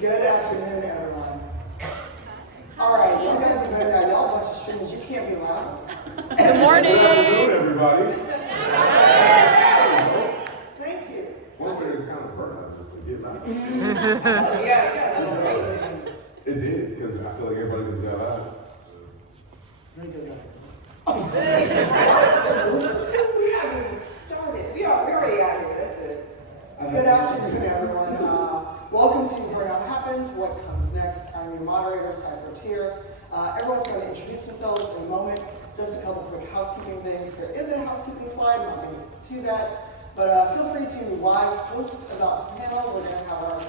Good afternoon, everyone. All right, y'all gotta be better now. Y'all a bunch of streamers. You can't be loud. Good morning. Good afternoon, everybody. Thank you. One way to kind of burn out just to get loud. Yeah. It did, because I feel like everybody just got loud. We haven't even started. We already out here. That's good. Good afternoon, everyone. Welcome to Burnout Happens. What comes next? I'm your moderator, cypheroftyr. Everyone's going to introduce themselves in a moment. Just a couple quick housekeeping things. There is a housekeeping slide. I'm not going to get to that. But feel free to live post about the panel. We're going to have our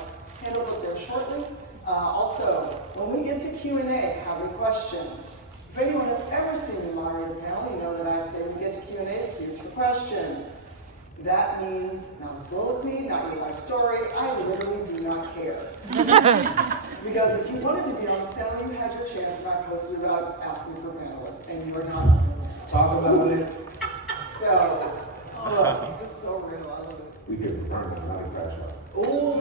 handles up there shortly. Also, when we get to Q&A, have a question. If anyone has ever seen the moderator panel, you know that I say when we get to Q&A, here's your question. That means not a soliloquy, not your life story. I literally do not care. Because if you wanted to be on this panel, you had your chance and I posted about asking for panelists, and you are not. Talk about it. So, look, it's so real. I love it. We can burn it, not a crash out. Ooh.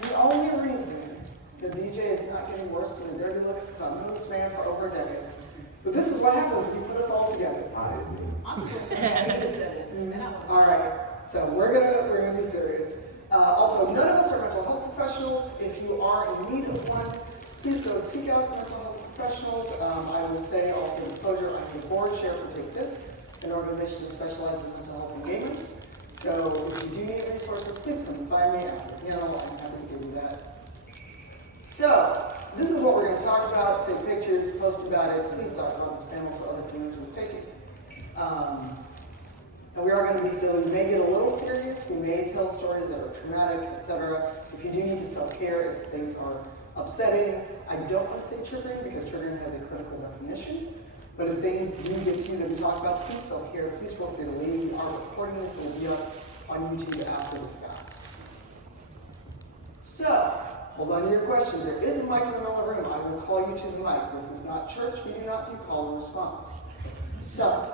The only reason the DJ is not getting worse than the dirty looks because I've known this man for over a decade. But this is what happens when you put us all together. All right, so we're gonna be serious. Also, none of us are mental health professionals. If you are in need of one, please go seek out mental health professionals. I will say also disclosure, I'm the board chair for Take This, an organization that specializes in mental health and gamers. So if you do need resources, please come find me at the piano. I'm happy to give you that. So, this is what we're going to talk about. Take pictures, post about it. Please talk about this panel so other communities take it. And we are going to be silly. We may get a little serious. We may tell stories that are traumatic, etc. If you do need to self-care, if things are upsetting, I don't want to say triggering because triggering has a clinical definition. But if things do get to you that we talk about, please self-care. Please feel free to leave. We are recording this. It will be up on YouTube after the fact. So, hold on to your questions. There is a mic in the middle of the room. I will call you to the mic. This is not church. We do not do call and response. So,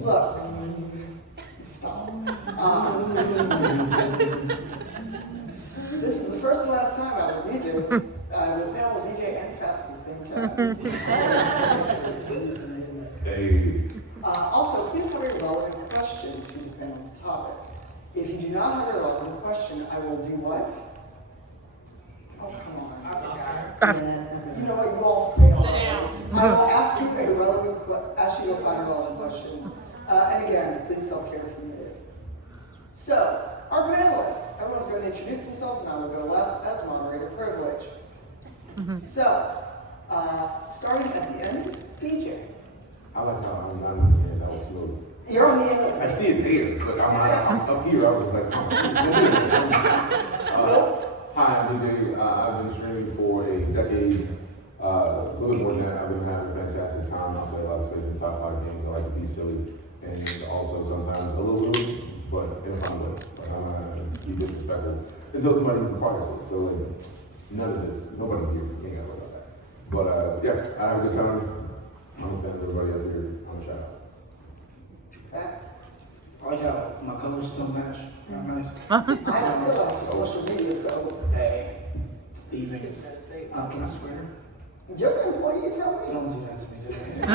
look. Stop. This is the first and last time I was DJ. I will panel DJ and fast at the same time. Hey. Also, please have a relevant question to the panel's topic. If you do not have a relevant question, I will do what? Oh, come on. I forgot. You know what? You all failed. I will ask you to find a relevant question. And again, please self-care if you need it. So, our panelists. Everyone's going to introduce themselves, and I will go last as moderator privilege. So, starting at the end, DJ. I like how I'm not in the end. That was slow. You're on the end. I see it there, but I'm up here. I was like, hi, I'm DJ. I've been streaming for a decade. A little bit more than that. I've been having a fantastic time. I play a lot of space and sci-fi games. I like to be silly and also sometimes a little loose, but in a fun way. Like I'm not going to be disrespectful until somebody requires it. So like, none of this, nobody here can get about that. But yeah, I have a good time. I'm a fan of everybody out here on the shout. I like how my colors still match. Kind of nice. I still have social media, so. Hey, thieving. Can I swear? You're the employee, you tell me. Don't do that to me, do I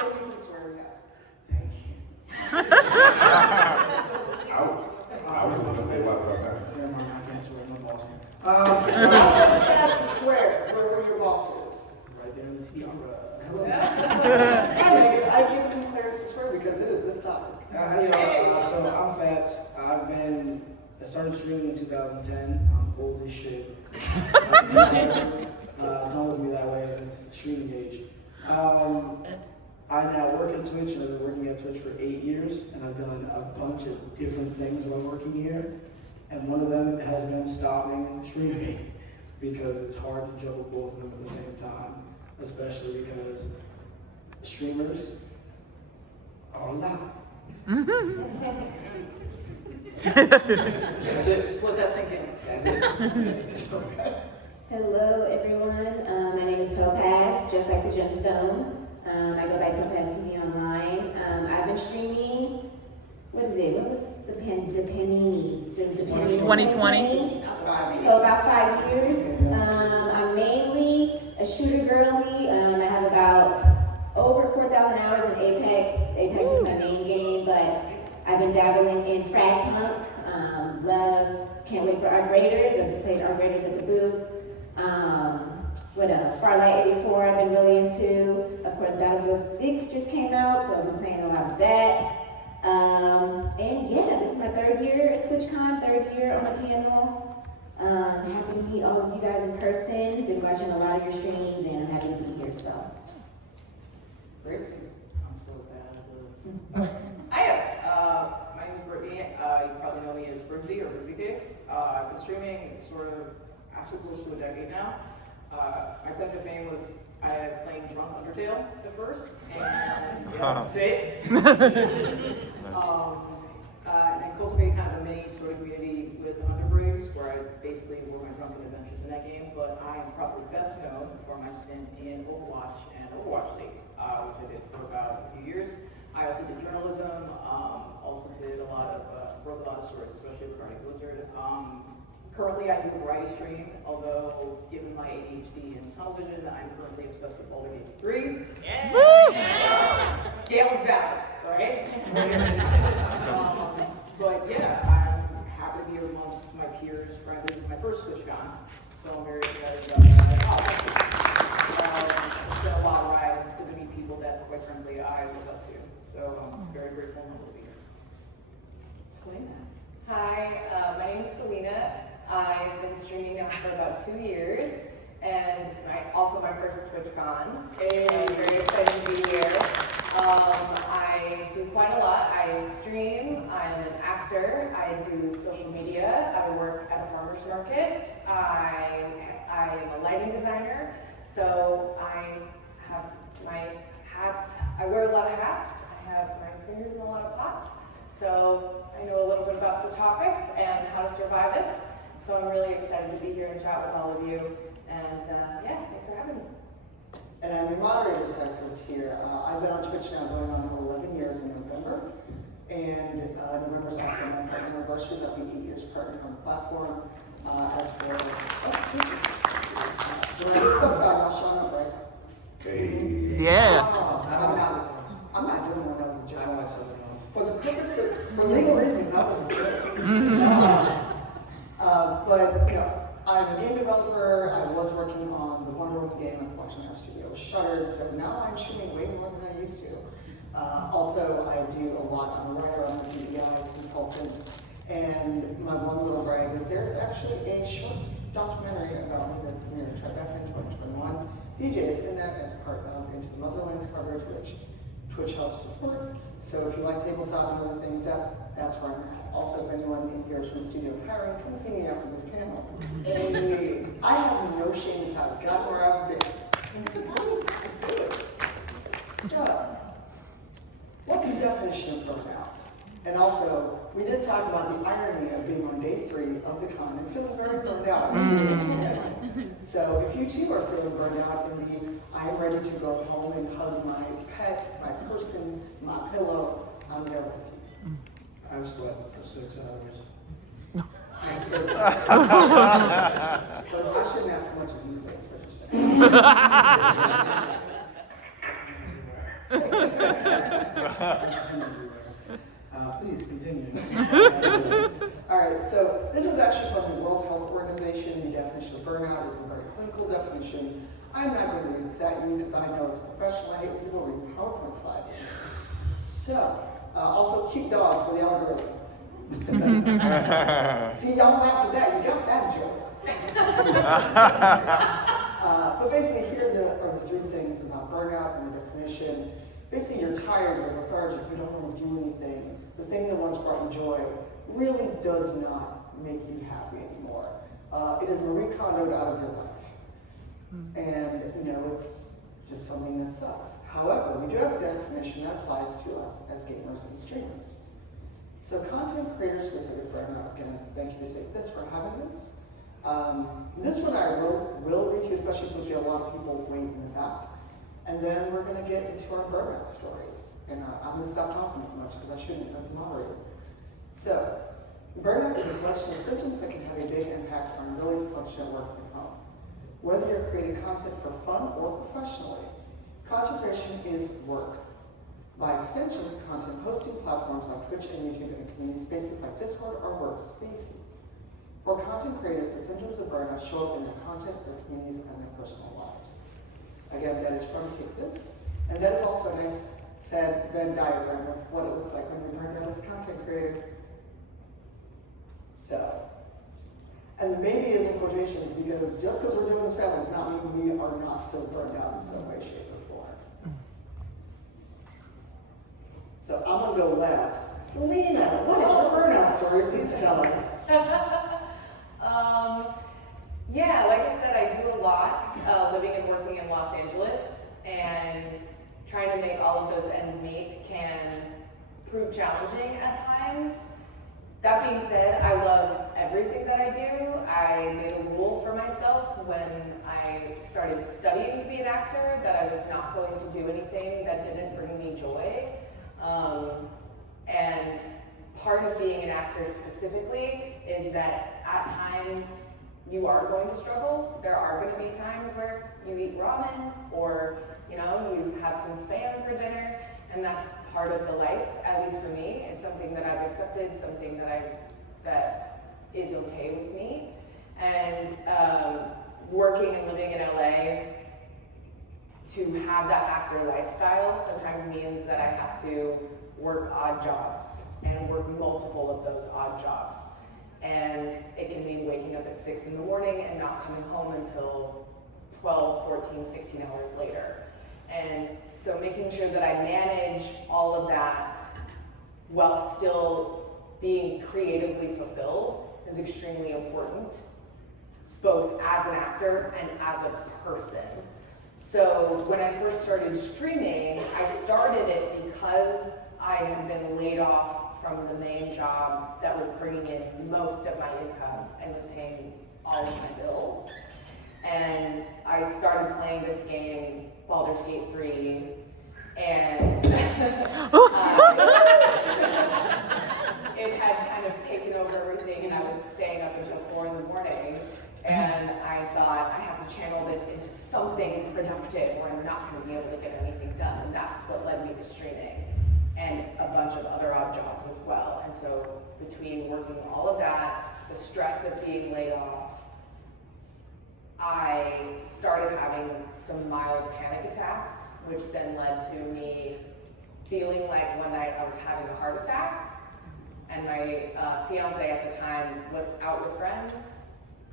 say you can swear, yes. Thank you. I was going to say a lot about that. Never mind, I can't swear, no boss here. I said you swear where your boss is. Right there in the TV. Hello. I give them clearance to swear because it is this topic. So I'm Fats. I started streaming in 2010. I'm old as shit. Don't look at me that way. It's streaming age. I now work at Twitch, and I've been working at Twitch for 8 years, and I've done a bunch of different things while working here. And one of them has been stopping streaming because it's hard to juggle both of them at the same time, especially because streamers are loud. That's it. Just let that sink in. That's it. Hello, everyone. My name is Topaz, just like the gemstone. I go by TopazTVee online. I've been streaming. What is it? What was the panini? The 2020. So about 5 years. I'm mainly a shooter girly. I have about over 4,000 hours in Apex. Apex is my main game, but I've been dabbling in frag punk. Loved, can't wait for our graders. I've played our graders at the booth. What else? Farlight 84 I've been really into. Of course, Battlefield 6 just came out, so I've been playing a lot of that. And yeah, this is my 3rd year at TwitchCon, 3rd year on a panel. Happy to meet all of you guys in person. Been watching a lot of your streams, and I'm happy to be here, so. Briggsy. I'm so bad at this. Hiya, my name is Brittany. You probably know me as Briggsy or Briggsy Cakes. I've been streaming sort of actually close to a decade now. My claim to fame was I had playing drunk Undertale at first, and yeah, and then cultivate kind of a mini sort of community with Underbriggs, where I basically wore my drunken adventures in that game. But I am probably best known for my stint in Overwatch and Overwatch League, which I did for about a few years. I also did journalism, also did a lot of, wrote a lot of stories, especially with Carnegie Blizzard. Currently I do a variety stream, although given my ADHD and tunnel vision, I'm currently obsessed with Baldur's Gate 3. Yeah! Galen's valid, right? But yeah, I'm happy to be amongst my peers, friends. This is my first TwitchCon, so I'm very excited about that. It's been a lot of ride, and it's good to meet people that, quite frankly, I look up to. So I'm very grateful and humbled to be here. Selena. Hi, my name is Selena. I've been streaming now for about 2 years, and this is also my first TwitchCon. So I'm very excited to be here. I do quite a lot. I stream, I'm an actor, I do social media, I work at a farmer's market, I am a lighting designer, so I have my hat, I wear a lot of hats, I have my fingers in a lot of pots, so I know a little bit about the topic and how to survive it. So I'm really excited to be here and chat with all of you, and yeah, thanks for having me. And I'm your moderator, cypheroftyr. I've been on Twitch now going on 11 years in November. And November is also my partner anniversary. That'll be 8 years partnered on the platform. As for, so I just thought I'll show up, right? Hey. Yeah. I'm not doing one that was a joke. For the purpose of, for legal reasons, that was a joke. But you know, I'm a game developer. I was working on the Wonder Woman game. Unfortunately, our studio was shuttered, so now I'm shooting way more than I used to. Also, I do a lot. I'm a writer. I'm a DEI consultant. And my one little brag is there's actually a short documentary about me that premiered back in 2021. DJ is in that as part of Into the Motherlands coverage, which Twitch helps support. So if you like tabletop and other things, that's where I'm at. Also, if anyone in here is from studio hiring, come see me after this panel. And I have no shame as how I got where I've been. Let's do it. So, what's the definition of burnout? And also, we did talk about the irony of being on day 3 of the con and feeling very burned out. So if you too are feeling burned out, and I'm ready to go home and hug my pet, my person, my pillow, I'm there with you. I've slept for 6 hours. I'm so sorry. So I shouldn't ask much of you, that's what you're saying. Please continue. All right, so this is actually from the World Health Organization. The definition of burnout is a very clinical definition. I'm not going to read this at you because I know as a professional, I hate when people read PowerPoint slides. So, also cute dog for the algorithm. See, y'all laugh at that, you got that joke. But basically here are the 3 things about burnout and the definition. Basically you're tired, you're lethargic, you don't want to do anything. The thing that once brought you joy really does not make you happy anymore. It is Marie Kondo'd out of your life. And you know, it's just something that sucks. However, we do have a definition that applies to us as gamers and streamers. So content creator specific burnout, again, thank you to take this for having this. This one I will read to you, especially since we have a lot of people waiting in the back. And then we're going to get into our burnout stories. And I'm going to stop talking so much because I shouldn't as a moderator. So, burnout is a collection of symptoms function at work and home. Whether you're creating content for fun or professionally, content creation is work. By extension, content hosting platforms like Twitch and YouTube and community spaces like Discord are work spaces. For content creators, the symptoms of burnout show up in their content, their communities, and their personal lives. Again, that is from Take This, and that is also a nice, sad Venn diagram of what it looks like when you're burned out as a content creator. So, and the maybe is in quotations because just because we're doing this panel does not mean we are not still burned out in some way, shape, or form. So I'm gonna go last. Selena, what is your burnout story? Please tell us. Yeah, like I said, I do a lot living and working in Los Angeles, and trying to make all of those ends meet can prove challenging at times. That being said, I love everything that I do. I made a rule for myself when I started studying to be an actor that I was not going to do anything that didn't bring me joy. And part of being an actor specifically is that at times you are going to struggle. There are going to be times where you eat ramen or you have some Spam for dinner, and that's part of the life, at least for me. It's something that I've accepted, something that is okay with me. And working and living in LA, to have that actor lifestyle sometimes means that I have to work odd jobs and work multiple of those odd jobs. And it can mean waking up at 6 in the morning and not coming home until 12, 14, 16 hours later. And so making sure that I manage all of that while still being creatively fulfilled is extremely important, both as an actor and as a person. So when I first started streaming, I started it because I had been laid off from the main job that was bringing in most of my income and was paying all of my bills. And I started playing this game, Baldur's Gate 3, and it had kind of taken over everything, and I was staying up until 4 in the morning. And I thought, I have to channel this into something productive or I'm not going to be able to get anything done. And that's what led me to streaming and a bunch of other odd jobs as well. And so between working all of that, the stress of being laid off, I started having some mild panic attacks, which then led to me feeling like one night I was having a heart attack. And my fiance at the time was out with friends.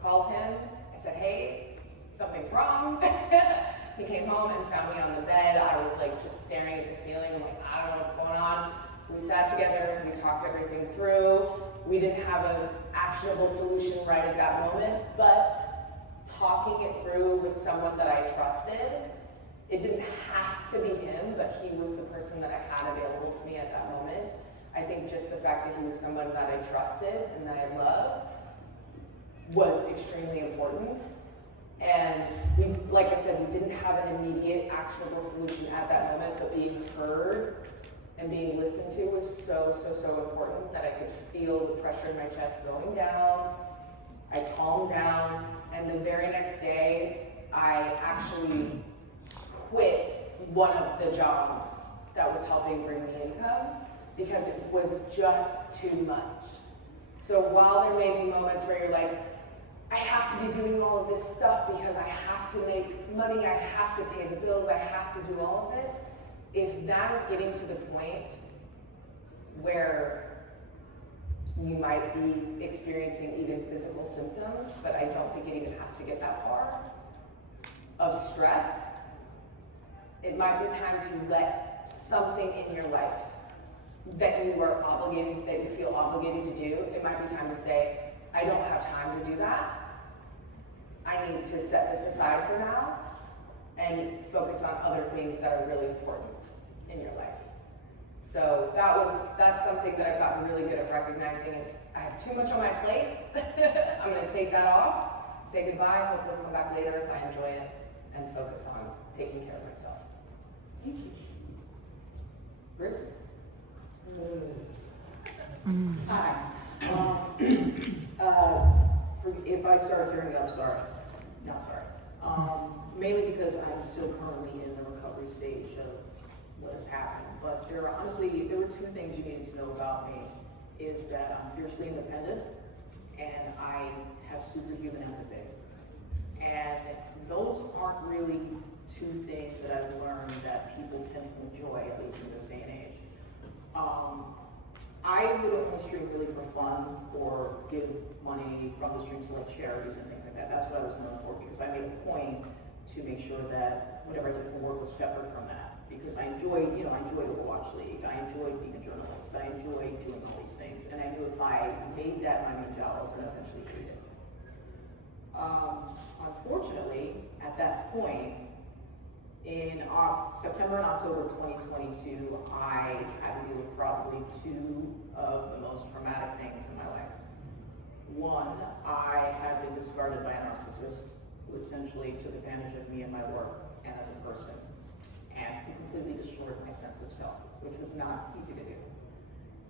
Called him, I said, hey, something's wrong. He came home and found me on the bed. I was like just staring at the ceiling. I'm like, I don't know what's going on. We sat together, we talked everything through. We didn't have an actionable solution right at that moment, but talking it through with someone that I trusted, it didn't have to be him, but he was the person that I had available to me at that moment. I think just the fact that he was someone that I trusted and that I loved was extremely important. And we, like I said, we didn't have an immediate actionable solution at that moment, but being heard and being listened to was so important that I could feel the pressure in my chest going down. I calmed down, and the very next day, I actually quit one of the jobs that was helping bring me income because it was just too much. So while there may be moments where you're like, I have to be doing all of this stuff because I have to make money, I have to pay the bills, I have to do all of this. If that is getting to the point where you might be experiencing even physical symptoms, but I don't think it even has to get that far, of stress, it might be time to let something in your life that you are obligated, that you feel obligated to do, it might be time to say, I don't have time to do that. I need to set this aside for now and focus on other things that are really important in your life. So that's something that I've gotten really good at recognizing is I have too much on my plate. I'm gonna take that off, say goodbye, hopefully come back later if I enjoy it, and focus on taking care of myself. Thank you. Briggsy. Hi. if I start tearing up, sorry. Not sorry. Mainly because I'm still currently in the recovery stage of what has happened. But there are honestly, if there were two things you needed to know about me, is that I'm fiercely independent and I have superhuman empathy. And those aren't really two things that I've learned that people tend to enjoy, at least in this day and age. I would only stream really for fun or give money from the streams to like charities and things like that. That's what I was known for, because I made a point to make sure that whatever I did for work was separate from that. Because I enjoyed, I enjoyed Overwatch League, I enjoyed being a journalist, I enjoyed doing all these things, and I knew if I made that my main job, I was gonna eventually hate it. Unfortunately, at that point, in September and October of 2022, I had to deal with probably two of the most traumatic things in my life. One, I had been discarded by a narcissist who essentially took advantage of me and my work and as a person, and who completely destroyed my sense of self, which was not easy to do.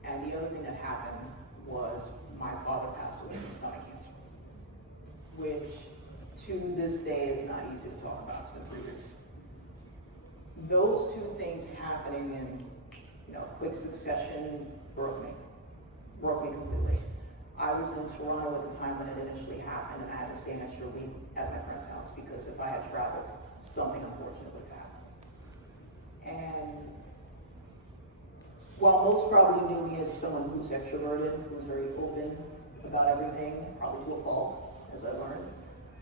And the other thing that happened was my father passed away from stomach cancer, which to this day is not easy to talk about. It's been 3 years. Those two things happening in quick succession broke me completely. I was in Toronto at the time when it initially happened, and I had to stay an extra week at my friend's house because if I had traveled, something unfortunate would have happened. And while most probably knew me as someone who's extroverted, who's very open about everything, probably to a fault, as I learned,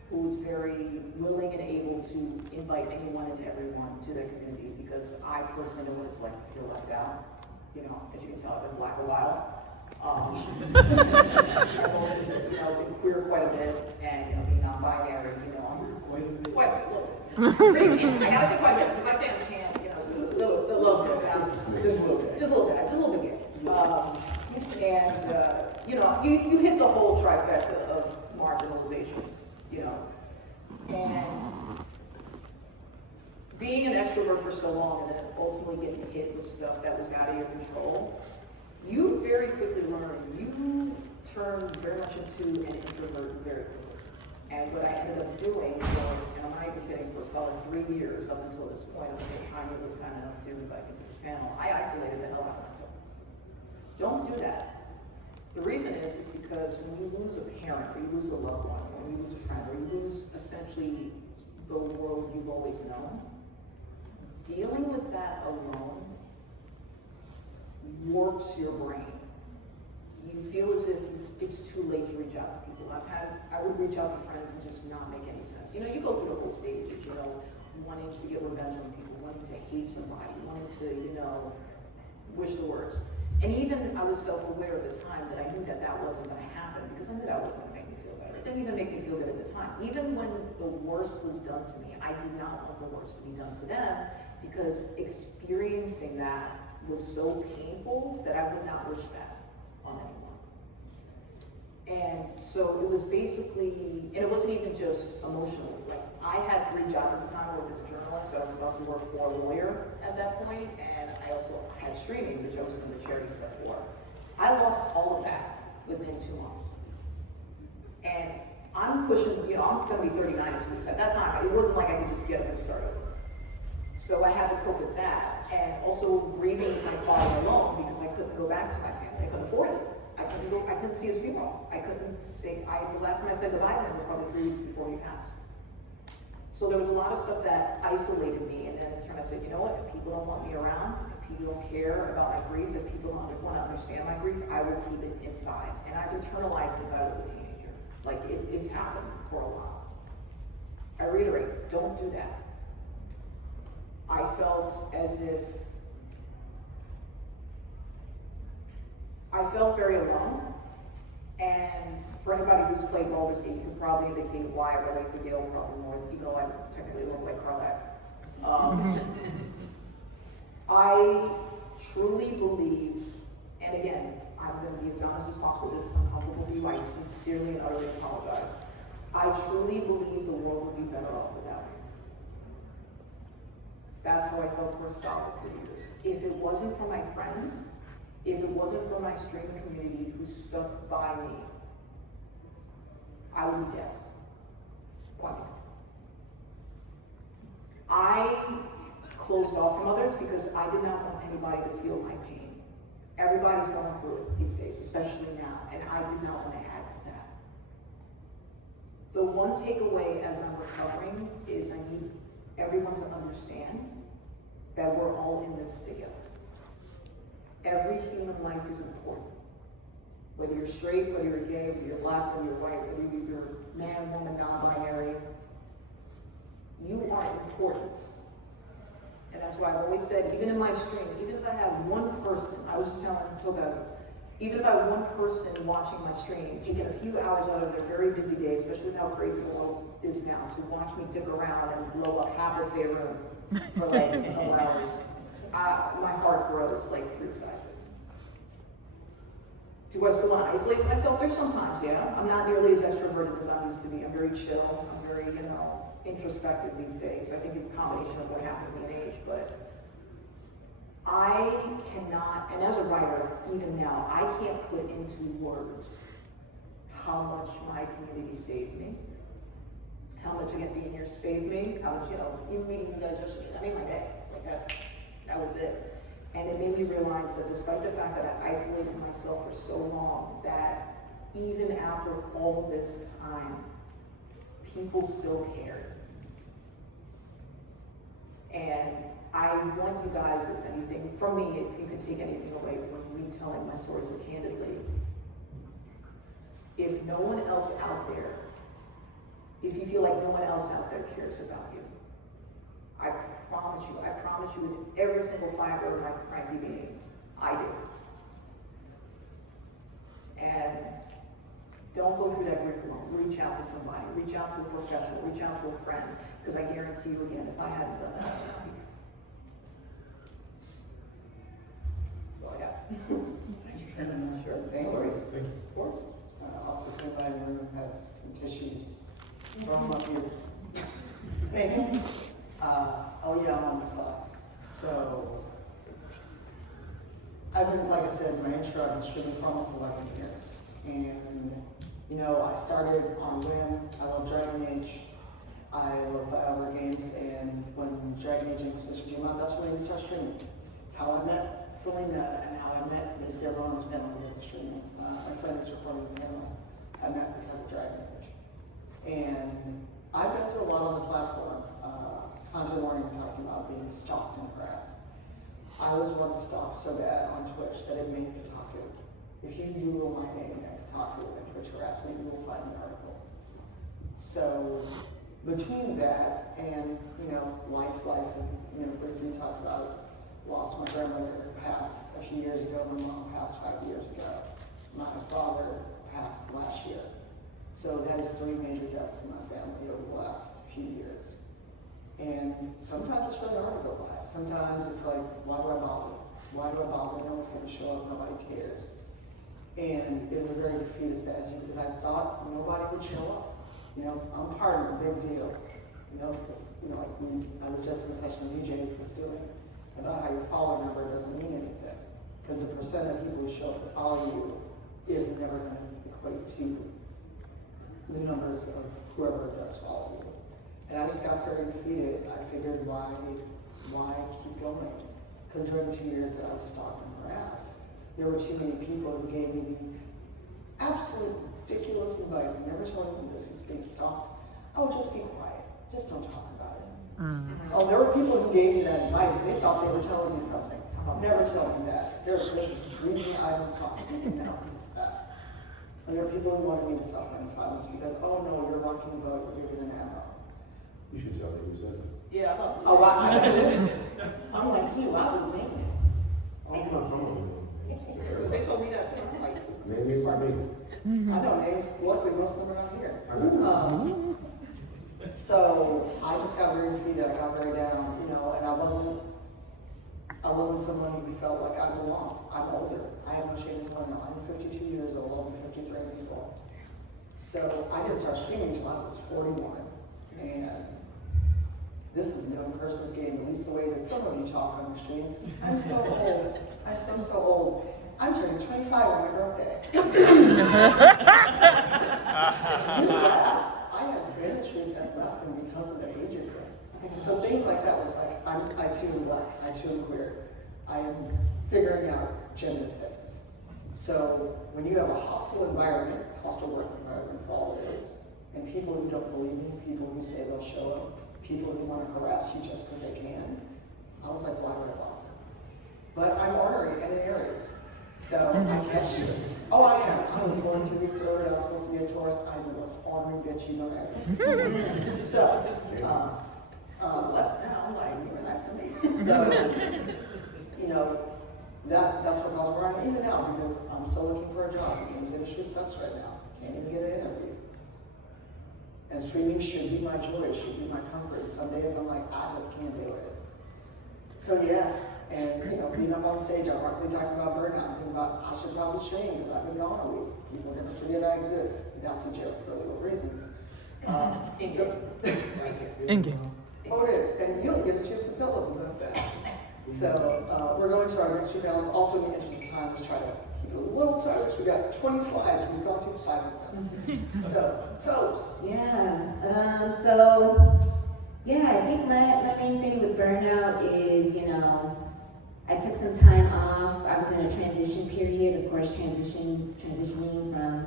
who's very willing and able to invite anyone and everyone to their community, because I personally know what it's like to feel left out. As you can tell, I've been black a while. I've also been queer quite a bit, and being non-binary, I'm quite a bit. Pretty camp. I gotta say quite a bit, because if I say I'm camp, the love comes out. Just a little bit. Just a little bit gay. And you hit the whole trifecta of marginalization. And being an extrovert for so long and then ultimately getting hit with stuff that was out of your control, you very quickly learn, you turn very much into an introvert very quickly. And what I ended up doing, and I'm not even kidding, for a solid 3 years up until this point, up until time it was kind enough to invite me to this panel, I isolated the hell out of myself. Don't do that. The reason is because when you lose a parent, or you lose a loved one, or you lose a friend, or you lose essentially the world you've always known, dealing with that alone warps your brain. You feel as if it's too late to reach out to people. I would reach out to friends and just not make any sense. You go through the whole stages, wanting to get revenge on people, wanting to hate somebody, wanting to, wish the worst. And even I was self-aware at the time that I knew that wasn't going to happen, because I knew that wasn't going to make me feel better. It didn't even make me feel good at the time. Even when the worst was done to me, I did not want the worst to be done to them, because experiencing that was so painful that I would not wish that on anyone. And so it was basically, and it wasn't even just emotional. Like, I had 3 jobs at the time. I worked as a journalist, so I was about to work for a lawyer at that point, and I also had streaming, which I was doing the charity stuff for. I lost all of that within 2 months. And I'm pushing, I'm gonna be 39 in 2 weeks. At that time, it wasn't like I could just get up and start over. So I had to cope with that, and also grieving my father alone, because I couldn't go back to my family. I couldn't afford it. I couldn't see his funeral. I couldn't say, the last time I said goodbye to him was probably 3 weeks before he passed. So there was a lot of stuff that isolated me, and then in turn I said, you know what, if people don't want me around, if people don't care about my grief, if people don't want to understand my grief, I will keep it inside. And I've internalized since I was a teenager. Like, it's happened for a while. I reiterate, don't do that. I felt as if, I felt very alone, and for anybody who's played Baldur's Gate, you can probably indicate why I relate to Gale probably more, even though I technically look like Carlac. I truly believed, and again, I'm going to be as honest as possible, this is uncomfortable for you, I sincerely and utterly apologize. I truly believe the world would be better off without me. That's how I felt for a solid 3 years. If it wasn't for my friends, if it wasn't for my streaming community who stuck by me, I would be dead. Point blank. I closed off from others because I did not want anybody to feel my pain. Everybody's going through it these days, especially now, and I did not want to add to that. The one takeaway as I'm recovering is I need everyone to understand that we're all in this together. Every human life is important. Whether you're straight, whether you're gay, whether you're black, whether you're white, whether you're man, woman, non-binary, you are important. And that's why I've always said, even in my stream, even if I have one person, I was just telling Topaz this, even if I have one person watching my stream, taking a few hours out of their very busy day, especially with how crazy the world is now, to watch me dick around and blow up half of their room for like a couple hours, my heart grows like 3 sizes. Do I still want to isolate myself? There's sometimes, yeah. I'm not nearly as extroverted as I used to be. I'm very chill. I'm very, introspective these days. I think it's a combination of what happened to me in age, but I cannot, and as a writer, even now, I can't put into words how much my community saved me, how much again being here saved me, how much, even meeting you guys yesterday, that made my day. Like that was it. And it made me realize that despite the fact that I isolated myself for so long, that even after all this time, people still cared. And I want you guys, if anything, from me, if you could take anything away from me telling my story so candidly, if no one else out there, if you feel like no one else out there cares about you, I promise you with every single fiber of my being, I do. And don't go through that grief alone. Reach out to somebody, reach out to a professional, reach out to a friend, because I guarantee you again, if I hadn't done that, I would not be here. That's all I got. Thanks for sharing that. Sure, Thank no you. worries. Thank you. Of course. Also, if anybody in the room has some tissues, throw them up here. Thank you. Oh yeah, I'm on the slide. So, I've been, like I said in my intro, I've been streaming for almost 11 years. And, I started on whim. I love Dragon Age. I love Bioware games, and when Dragon Age Inquisition came out, that's when I started streaming. It's how I met Selena and how I met Miss Everyone's panel because of streaming. My friend is recording the panel I met because of Dragon Age. And I've been through a lot on the platform. Content warning talking about being stalked and harassed. I was once stalked so bad on Twitch that it made Kotaku. If you Google my name at Kotaku and Twitch harassment, you will find the article. So between that and life, and Briggsy talked about lost my grandmother passed a few years ago. My mom passed 5 years ago. My father passed last year. So that is 3 major deaths in my family over the last few years. And sometimes it's really hard to go live. Sometimes it's like, why do I bother? Why do I bother? No one's going to show up. Nobody cares. And it was a very defeatist attitude because I thought nobody would show up. I'm part of a big deal. I was just in a session DJ was doing about how your follower number doesn't mean anything. Because the percent of people who show up to follow you is never going to equate to the numbers of whoever does follow you. And I just got very defeated. I figured, why keep going? Because during the 2 years that I was stalked and harassed, there were too many people who gave me the absolute ridiculous advice. I never told them this was being stalked. Oh, just be quiet. Just don't talk about it. Oh, there were people who gave me that advice. They thought they were telling me something. Never tell me that. There's a reason I don't talk to people now because of that. And there are people who wanted me to suffer in silence because, oh no, you're rocking the boat, you're bigger than ammo. You should tell me who said that. Yeah, I'm about to say. Oh, I'm like you, I would make it. I'm not talking Because they told me that too. I'm like, Maybe it's my me. I know names, luckily most of them are not here. I know. So I just got very defeated, I got very down, and I wasn't someone who felt like I belonged. I'm older, I have no shame in telling you, I'm 52 years old, I'll be 53 people. So I didn't start streaming until I was 41, and this is a young person's game, at least the way that some of you talk on the stream. I'm so old, I'm so old. I'm turning 25 on my birthday. You laugh. random streams had left them because of the ages thing. So things like that was like, I too am black, I too am queer. I am figuring out gender things. So when you have a hostile environment, hostile work environment for all it is, and people who don't believe me, people who say they'll show up, people who want to harass you just because they can, I was like, why would I bother? But I'm ornery and an Aries. So I can't shoot. Oh, I am. I was born 3 weeks early. I was supposed to be a Taurus. I'm the most ornery bitch you know ever. So, Less now, like, you were nice to me. so, you know, that's what caused where I'm even now, because I'm still looking for a job. The games industry sucks right now. Can't even get an interview. And streaming should be my joy, it should be my comfort. Some days I'm like, I just can't do it. So yeah, and you know, being up on stage, I'm hardly talking about burnout. I'm thinking about I should probably stream because I've been gone a week. People are gonna forget I exist. That's a joke for legal reasons. In-game. Oh, it is, and you'll get a chance to tell us about that. So we're going to our next few panels. Also, in the interest of time, let's try to keep it a little tight. We got 20 slides. We've gone through 5 of them. So, Topes. I think my main thing with burnout is, you know, I took some time off. I was in a transition period. Of course, transitioning from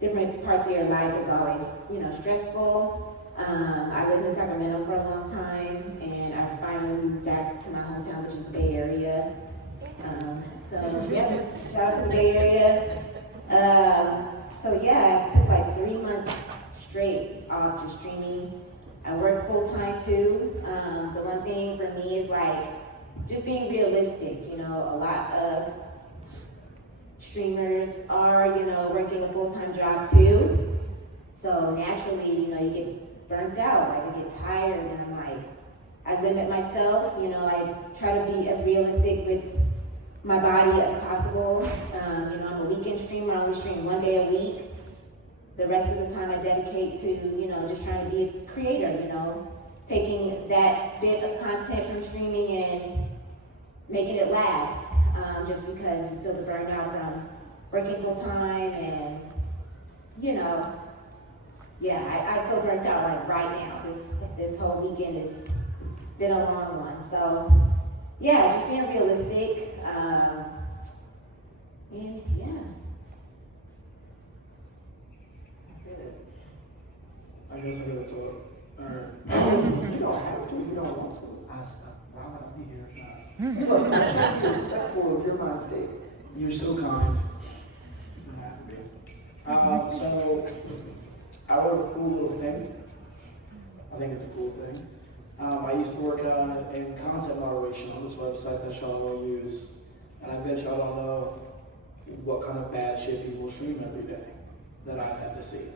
different parts of your life is always, you know, stressful. I lived in Sacramento for a long time, and I finally moved back to my hometown, which is the Bay Area. Shout out to the Bay Area. I took like 3 months straight off just streaming. I work full time too. The one thing for me is like just being realistic. You know, a lot of streamers are, you know, working a full-time job too. So naturally, you know, you get burnt out. Like I get tired, and I'm like, I limit myself. You know, I try to be as realistic with my body as possible. You know, I'm a weekend streamer. I only stream 1 day a week. The rest of the time I dedicate to, you know, just trying to be a creator, you know, taking that bit of content from streaming and making it last, just because you feel the burnout from working full time and, you know, I feel burnt out like right now. This whole weekend has been a long one. So, just being realistic, I guess I gotta talk. Alright. You don't have to, you don't want to. Why would I be here if not? You look, be respectful of your mind state. You're so kind. You don't have to be. So, I wrote a cool little thing. I think it's a cool thing. I used to work in content moderation on this website that y'all will use. And I bet y'all don't know what kind of bad shit people stream every day that I've had to see.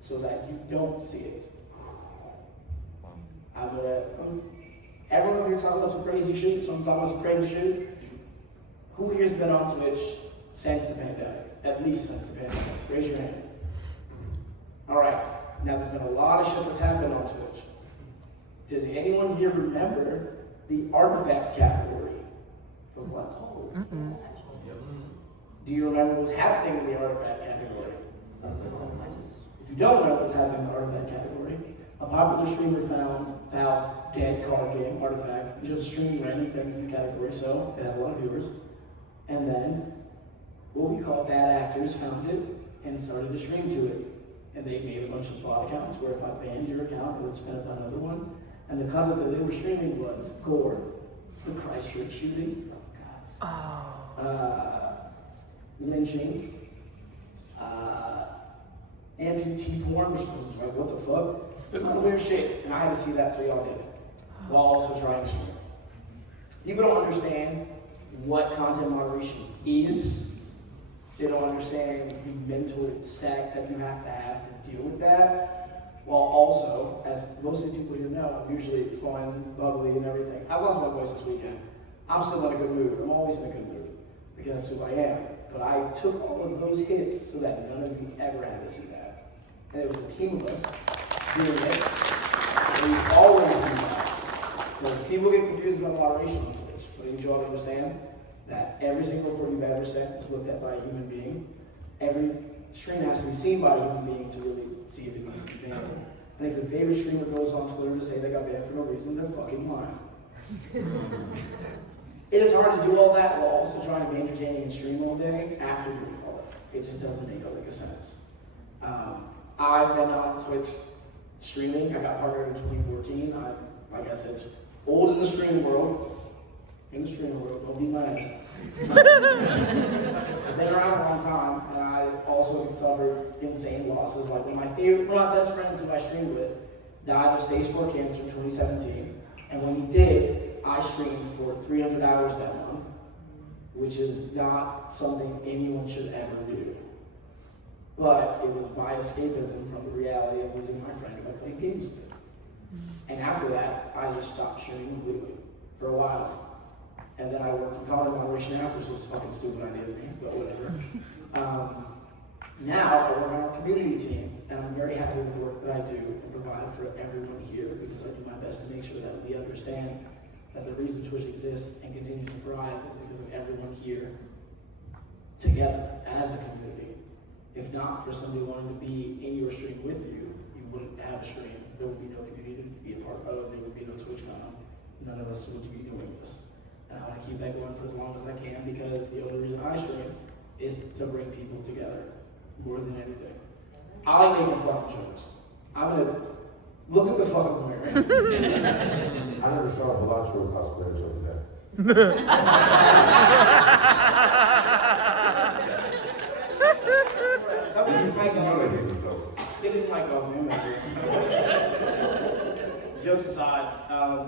So that you don't see it. Everyone here talking about some crazy shit, some talking about some crazy shit. Who here's been on Twitch since the pandemic? At least since the pandemic. Raise your hand. Alright, now there's been a lot of shit that's happened on Twitch. Does anyone here remember the artifact category? The what? Oh. Do you remember what was happening in the artifact category? If you don't know what's happening in the artifact category, a popular streamer found Valve's dead card game, Artifact, just streaming random things in the category, so it had a lot of viewers. And then, what we call bad actors found it and started to stream to it. And they made a bunch of bot accounts where if I banned your account, it would spin up another one. And the content that they were streaming was gore, the Christchurch shooting, lynchings, amputee porn, which was like, what the fuck? It's not weird shit, and I had to see that, so y'all did it. While also trying to stream. People don't understand what content moderation is. They don't understand the mental stack that you have to deal with that. While also, as most of the people here know, I'm usually fun, bubbly, and everything. I lost my voice this weekend. I'm still in a good mood. I'm always in a good mood because that's who I am. But I took all of those hits so that none of you ever had to see that. And it was a team of us doing it. And we always do that. Because people get confused about moderation on Twitch. But I need you all to understand that every single report you've ever sent is looked at by a human being. Every stream has to be seen by a human being to really see if it needs to be banned. And if your favorite streamer goes on Twitter to say they got banned for no reason, they're fucking lying. It is hard to do all that while also trying to be entertaining and stream all day after doing all that. It just doesn't make a lick of sense. I've been on Twitch streaming. I got partnered in 2014. I'm, like I said, old in the streaming world. Don't beat my ass. I've been around a long time, and I also suffered insane losses. Like one of my best friends who I streamed with died of stage 4 cancer in 2017, and when he did, I streamed for 300 hours that month, which is not something anyone should ever do. But it was my escapism from the reality of losing my friend who I played games with. And after that, I just stopped streaming completely for a while. And then I worked in content moderation after, so it's a fucking stupid idea of me, but whatever. Now I work on our community team, and I'm very happy with the work that I do and provide for everyone here because I do my best to make sure that we understand that the reason Twitch exists and continues to thrive is because of everyone here together as a community. If not for somebody wanting to be in your stream with you, you wouldn't have a stream. There would be no community to be a part of. There would be no TwitchCon. None of us would be doing this. And I want to keep that going for as long as I can because the only reason I stream is to bring people together more than anything. I like making fucking jokes. I'm gonna look at the fucking wearing. I never saw a Bellagio cosplay until today. That means Mike off. Get his mic off, man. Jokes aside,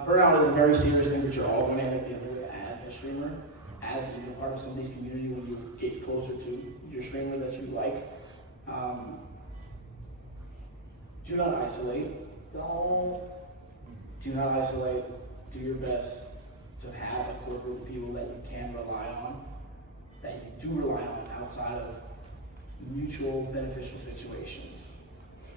burnout is a very serious thing that you're all going to end up dealing with as a streamer, as being a part of somebody's community when you get closer to your streamer that you like. Do not isolate. Do not isolate. Do your best to have a core group of people that you can rely on, that you do rely on outside of mutual beneficial situations.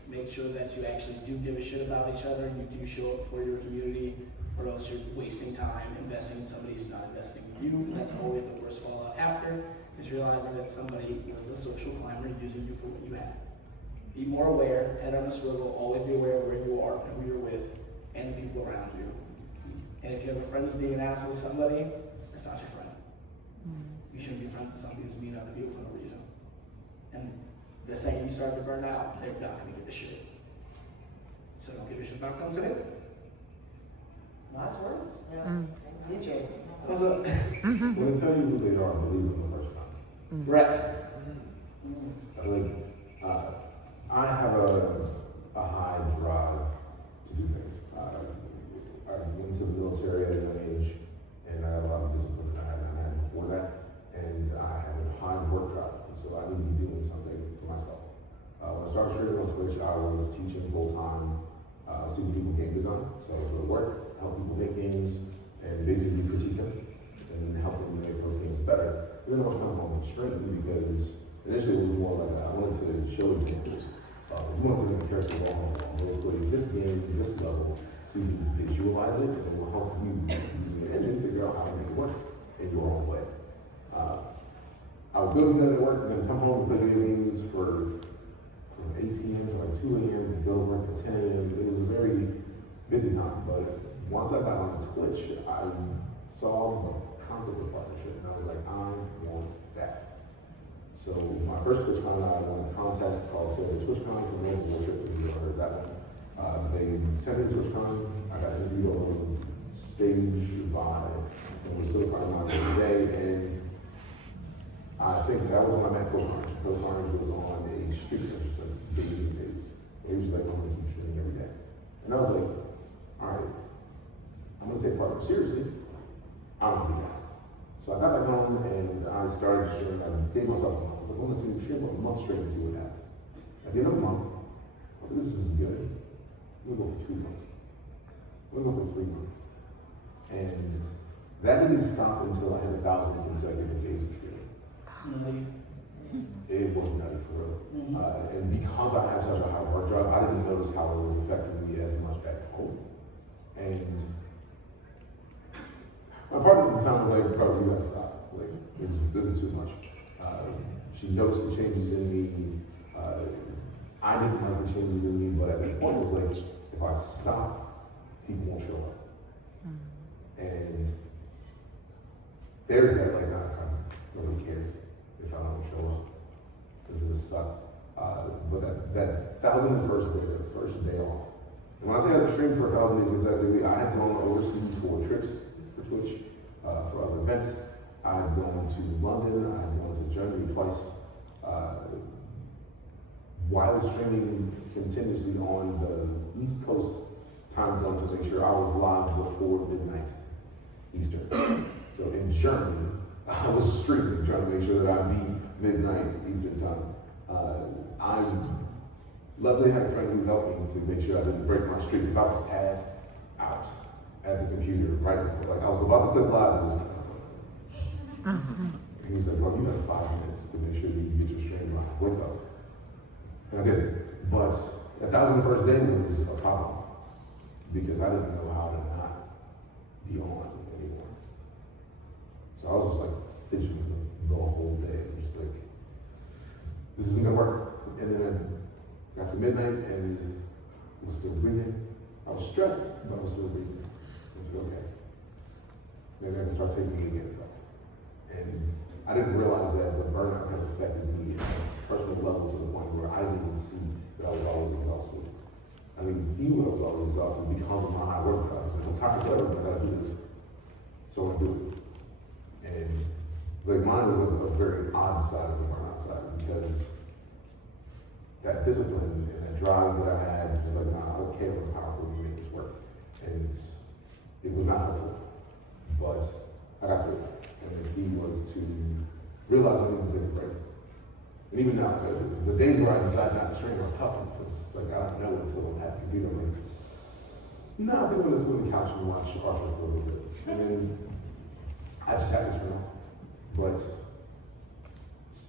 Make sure that you actually do give a shit about each other and you do show up for your community, or else you're wasting time investing in somebody who's not investing in you. And that's always the worst fallout after, is realizing that somebody was a social climber using you for what you had. Be more aware, head on a swivel, always be aware of where you are and who you're with and the people around you. And if you have a friend who's being an asshole with somebody, it's not your friend. You shouldn't be friends with somebody who's mean to other people for no reason. And the second you start to burn out, they're not going to give a shit. So don't give a shit about them today. Last words? Yeah. DJ. What's up? When they tell you who they are, believe them the first time. Correct. I have a high drive to do things. I went to the military at a young age, and I had a lot of discipline that I hadn't had before that, and I have a high work drive, so I need to be doing something for myself. When I started streaming on Twitch, I was teaching full-time seeing people game design, so I would go to work, help people make games, and basically critique them, and help them make those games better. And then I would come home and stream because initially it was more like I wanted to show examples. You want to make a character wall, put this game, this level, so you can visualize it, and it will help you using your engine figure out how to make it work in your own way. I would go to that at work and then come home and play video games from 8 p.m. to like 2 a.m. and go to work at 10 a.m. It was a very busy time, but once I got on Twitch, I saw the concept of partnership, and I was like, I want that. So my first TwitchCon, I won a contest called TwitchCon for North Worship, if you heard that one. They sent me to TwitchCon. I got interviewed on stage by someone still talking about it today, and I think that was when I met Coach Carnage. Coach Carnage was on a street session, so days and days. He was like, I'm gonna keep streaming every day. And I was like, all right, I'm gonna take part of it seriously. I don't think that. So I got back home and I started streaming. I gave myself a month. I was like, I'm gonna stream for a month straight and see what happens. At the end of the month, I said, this is good. I'm gonna go for 2 months. I'm gonna go for 3 months. And that didn't stop until I had 1,000 consecutive days of streaming. It was nutty for real. And because I have such a high work drive, I didn't notice how it was affecting me as much at home. And my partner at the time was like, bro, you gotta stop. Like, this is too much. She noticed the changes in me. I didn't like the changes in me, but at that point it was like, if I stop, people won't show up. And there's that, like, nobody cares if I don't show up, because it would suck. But that 1,001st day, that first day off, and when I say I streamed for 1,000 days consecutively, I had gone overseas for trips for Twitch, for other events. I had gone to London, I had gone to Germany twice. While streaming continuously on the East Coast time zone to make sure I was live before midnight Eastern. So in Germany, I was streaming, trying to make sure that I'd be midnight Eastern time. I luckily had a friend who helped me to make sure I didn't break my streak, because I was passed out at the computer right before, like I was about to click live. And he was like, "Well, you have 5 minutes to make sure that you get your stream live. Wake up." And I did it. But the 1,001st day was a problem, because I didn't know how to not be on anymore. So I was just like fidgeting the whole day. Just like, this isn't gonna work. And then I got to midnight and was still breathing. I was stressed, but I was still breathing. I was like, okay, maybe I can start taking it again. And I didn't realize that the burnout had affected me at a personal level to the point where I didn't even see that I was always exhausted. I didn't even feel that I was always exhausted because of my high work product. I'm tired of everything, I gotta do this. So I'm gonna do it. And like mine was a very odd side of the burnout side, because that discipline and that drive that I had was like, nah, I don't care how powerful you make this work. And it was not helpful. But I got through it. And the key was to realize I needed to take a break. And even now, the days where I decide not to stream are tough, because it's like I don't know until I'm at the computer. I'm like, no, I think I'm gonna sit on the couch and watch Archer for a little bit. And then I just had to turn off. But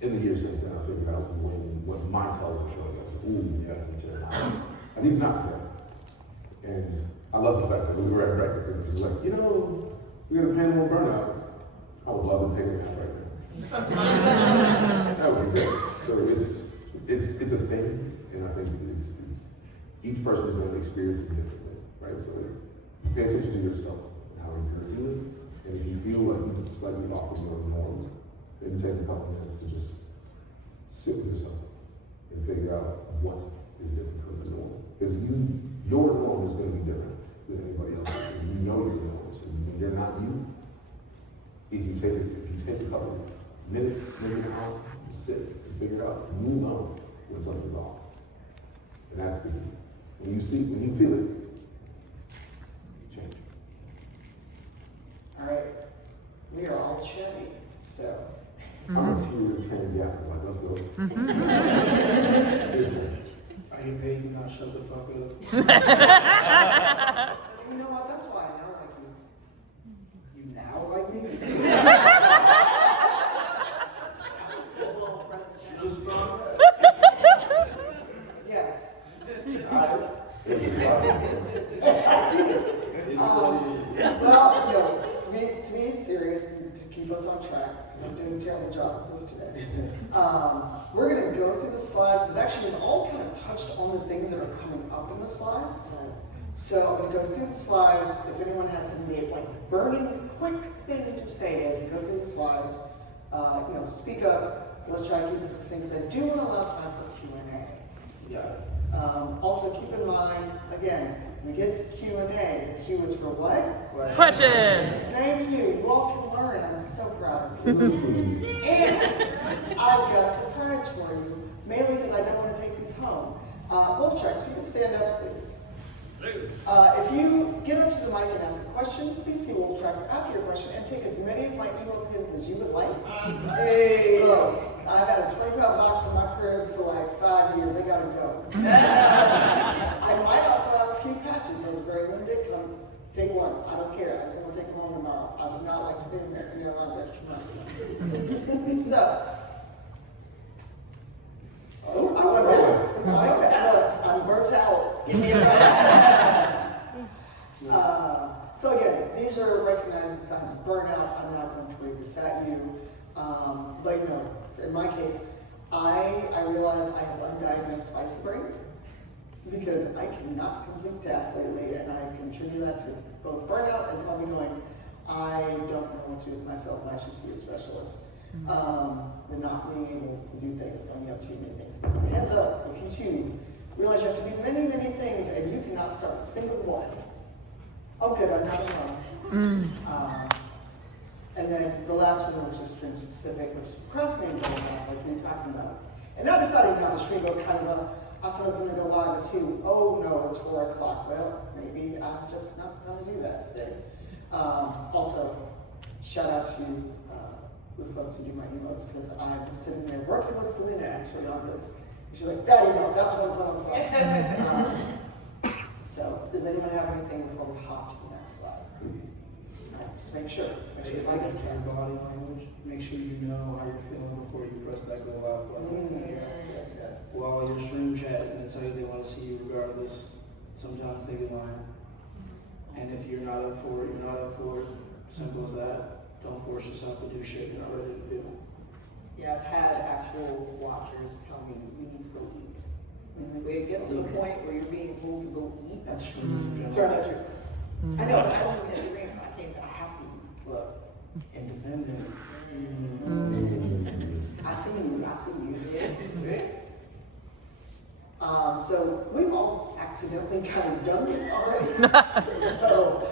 in the years since then, I figured out when my tells were showing, I was like, ooh, yeah, I need to turn off. I need not to. And I love the fact that we were at breakfast and it was like, you know, we're gonna panel on Burnout. I would love to take a nap right now. That would be great. So it's a thing, and I think it's each person is going to experience it differently, right? So pay attention to yourself and how you're feeling, and if you feel like you're slightly off of your norm, maybe take a couple minutes to just sit with yourself and figure out what is different from the norm. Because your norm is going to be different than anybody else's, and you know your norm. So when you're not you, if you take a couple minutes, maybe an hour, you sit and figure it out, you know when something's off. And that's the key. When you feel it, you change. All right, we are all chatty, so. I'm a 2 to 10 gap, like, let's go. I get paid to not shut the fuck up. You know what, that's why I now like you. You now like me? Just Yes. Well, to me, it's serious, to keep us on track. I'm doing a terrible job with this today. We're going to go through the slides, because actually we've all kind of touched on the things that are coming up in the slides. So I'm going to go through the slides. If anyone has any like burning quick thing to say as we go through the slides, speak up. Let's try to keep this succinct. I do want to allow time for Q&A. yeah. Also keep in mind, again, when we get to Q&A, the Q is for what? Questions. Thank you. You all can learn. I'm so proud of you. And I've got a surprise for you, mainly because I don't want to take these home. Wolf Tracks, if you can stand up, please. If you get up to the mic and ask a question, please see Wolf Tracks after your question and take as many of my emo pins as you would like. Hey! Look, I've had a 20-pound box in my crib for like 5 years. I gotta go. I might also have a few patches. Those are very limited. Come take one. I don't care. I just want to take them home tomorrow. I would not like to pay American Airlines extra money. So. Oh, I went back. Look, I'm burnt out. Give me a break. So again, these are recognized signs of burnout. I'm not going to read this at you. But in my case, I realize I have undiagnosed spicy brain, because because I cannot complete tasks lately, and I contribute that to both burnout and probably going, I don't know what to do with myself, I should see a specialist. The not being able to do things when you have too many things. Hands up, if you too realize you have to do many, many things and you cannot start a single one. Oh good, I'm not alone. And then the last one, which is stream specific, which is procrastinating, like we were talking about. And not deciding not to stream, but kind of I said I was going to go live at 2. Oh no, it's 4 o'clock. Well, maybe I'm just not going to do that today. Also, shout out to the folks who do my emotes, because I'm sitting there working with Selena actually on this. She's like, that emote, that's what I'm like. So, does anyone have anything before we hop to the next slide? Just make sure. It's like your body language. Make sure you know how you're feeling before you press that go out button. Yes. While your stream chat is going to tell you they want to see you regardless, sometimes they get lying. And if you're not up for it, you're not up for it. Simple as that. Don't force yourself to do shit you're not ready to do. Yeah, I've had actual watchers tell me you need to go eat. Where it gets to the point where you're being told to go eat. That's streams in Turn general. that shit. I know, I don't even scream. I can't. I have to eat. Look, It's them. I see you. So we've all accidentally kind of done this already. So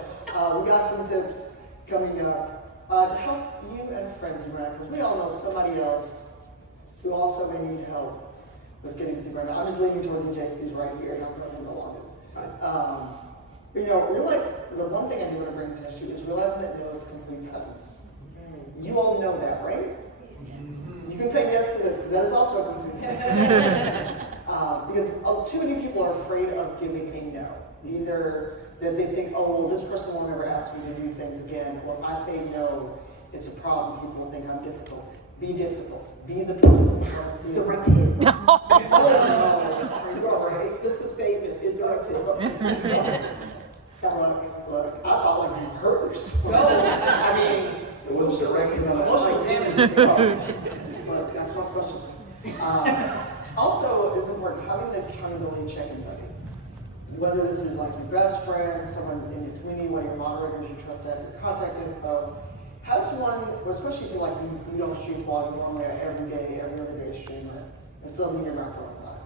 we got some tips coming up to help you and friends burnout, because we all know somebody else who also may need help with getting through burnout. I'm just leaning toward DJ, he's right here, and I'm going to the longest. You know, realize the one thing I do want to bring attention to is realizing that no is a complete sentence. You all know that, right? You can say yes to this, because that is also a complete sentence. Because too many people are afraid of giving a no. Either that they think, oh, well, this person will never ask me to do things again, or if I say no, it's a problem. People will think I'm difficult. Be difficult. Be the person who wants to direct him. There you go, right? Just a statement, indirected. Come on, look, I thought like you hurt yourself. No, I mean, It wasn't directed on emotional damage is Look, that's my specialty. Also, it's important having the accountability check-in buddy. Whether this is like your best friend, someone in your community, one of your moderators you trust to have your contact info. Have someone, especially if you're like you don't stream while you're normally every day, every other day streamer, and something you're not going on.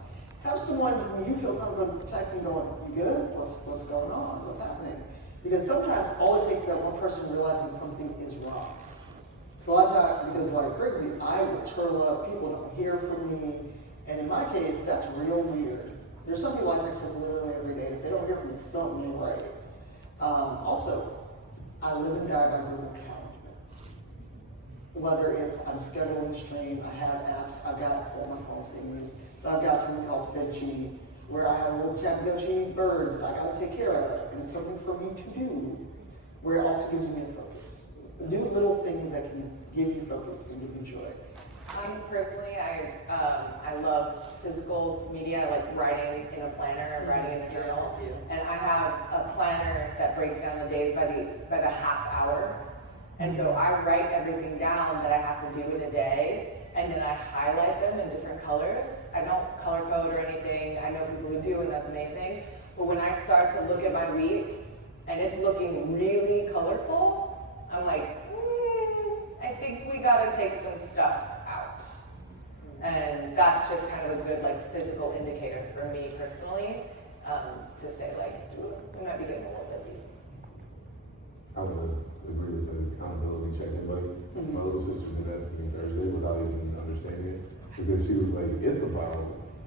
Have someone who you feel comfortable protecting going, you good? What's going on? What's happening? Because sometimes all it takes is that one person realizing something is wrong. So a lot of times, because like Briggsy, I would turtle up, people don't hear from me, and in my case, that's real weird. There's some people I text with literally every day. If they don't hear from me, something ain't right. Also, I live and die by Google Calendar. Whether it's I'm scheduling a stream, I have apps, I've got all my phones being used, but I've got something called FitG, where I have a little Tamagotchi bird that I gotta take care of, and it's something for me to do, where it also gives me a focus. Do little things that can give you focus and give you joy. Personally, I love physical media, like writing in a planner and writing in a journal. And I have a planner that breaks down the days by the half hour. And so I write everything down that I have to do in a day, and then I highlight them in different colors. I don't color code or anything. I know people who do, and that's amazing. But when I start to look at my week and it's looking really colorful, I'm like, I think we gotta take some stuff out. And that's just kind of a good like physical indicator for me personally, to say like, we might be getting a little busy. I would agree with the accountability check-in buddy. My little sister did that for me Thursday without even understanding it, because she was like, it's about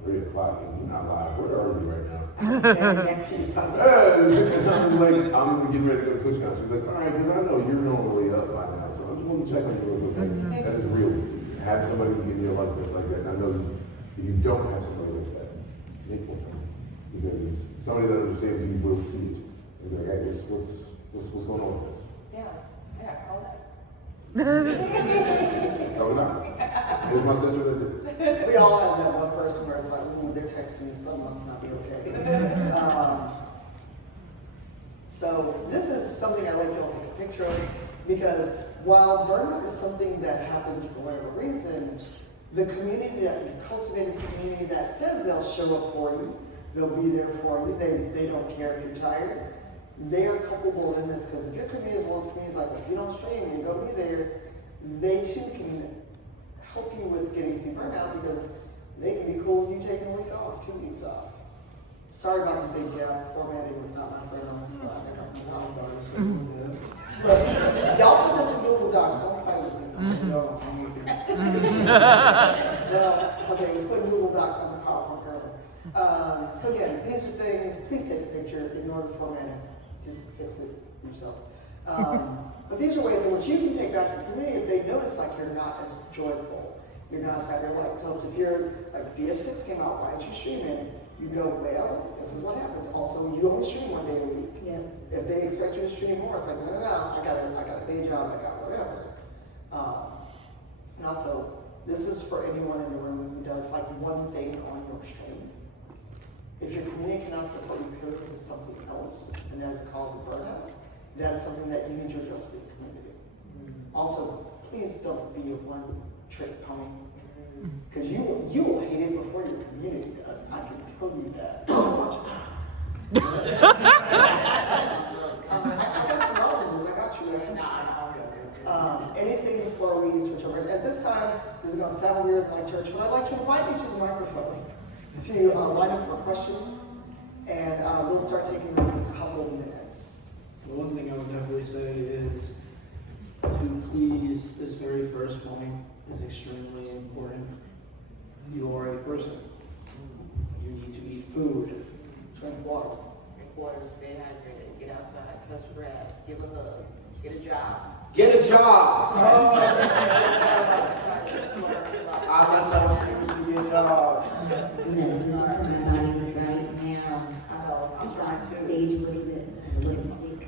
3 o'clock and you're not live. Where are you right now? I'm standing next to you Sunday. And I was like, I'm getting ready to go to TwitchCon. She's like, all right, because I know you're normally up by now, so I just want to check on you real quick. That is real. Have somebody in your life that's like that. And I know if you don't have somebody like that, make one friend. Because somebody that understands you will see it. It's like, hey, what's going on with this? Yeah, call that. So not. It's my sister that did it. We all have that one person where it's like, ooh, they're texting me, something must not be okay. So this is something I'd like you all to take a picture of, because while burnout is something that happens for whatever reason, the community, that cultivated community that says they'll show up for you, They'll be there for you. They don't care if you're tired. They are culpable in this because if your community is one of those communities like, if you don't stream, you go be there, they too can help you with getting through burnout because they can be cool with you taking a week off, 2 weeks off. Sorry about the big gap. Formatting was not my friend on this slide. I don't know how about it. But y'all put this in Google Docs. Don't fight with me. No, I'm with you. No, okay, let's put Google Docs on the PowerPoint earlier. So again, these are things, please take a picture, ignore the formatting, just fix it yourself. But these are ways in which you can take back your community if they notice like you're not as joyful, you're not as happy. Like, if you're, like BF6 came out, why aren't you streaming? You go, well, this is what happens. Also, you only stream 1 day a week. Yeah. If they expect you to stream more, it's like, no, I got a day job, I got whatever. And also, this is for anyone in the room who does like one thing on your stream. If your community cannot support you, pivot to something else, and that is a cause of burnout, that is something that you need to address with the community. Also, please don't be a one-trick pony. Because you will hate it before your community does. I can tell you that. I got some oranges. I got you. Right? Anything before we switch over. At this time, this is going to sound weird in my church, but I'd like to invite you to the microphone to line up for questions, and we'll start taking them in a couple of minutes. The one thing I would definitely say is to please, this very first point is extremely important. You are a person. You need to eat food. Drink water. Drink water, stay hydrated, get outside, touch grass, give a hug, get a job. Get a job! I've been telling streamers to get jobs. You know, listen to my body right now. I know, I'm trying to. Stage a little bit. I'm a little sick.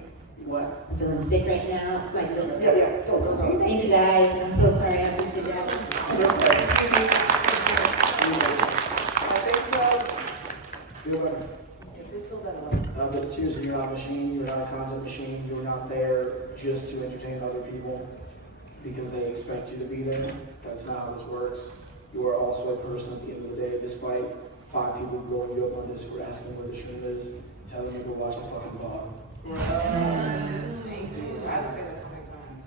What? I'm feeling sick right now. Like, Yeah. Go. thank you guys. I'm so sorry I missed it down. Feel better. But seriously, you're not a machine, you're not a content machine, you're not there just to entertain other people because they expect you to be there. That's not how this works. You are also a person at the end of the day, despite 5 people blowing you up on Discord asking where the stream is, telling you to watch a fucking VOD. I would say that so many times.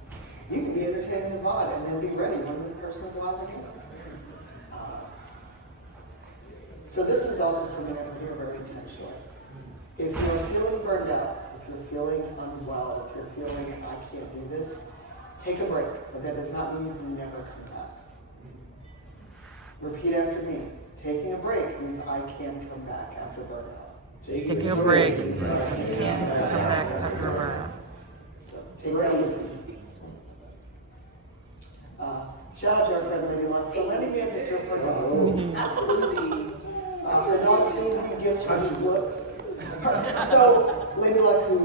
You can be entertaining the VOD and then be ready when the person is live again. So this is also something I'm here very intentionally. If you're feeling burned out, if you're feeling unwell, if you're feeling I can't do this, take a break. But that does not mean you can never come back. Repeat after me. Taking a break means I can't come back after burnout. Taking a break. Yeah, come back after a burnout. So take that with you. Shout out to our friend Lady Luck for letting me a picture of her dog. Susie. Her dog Susie gives her these looks. So, Lady Luck, who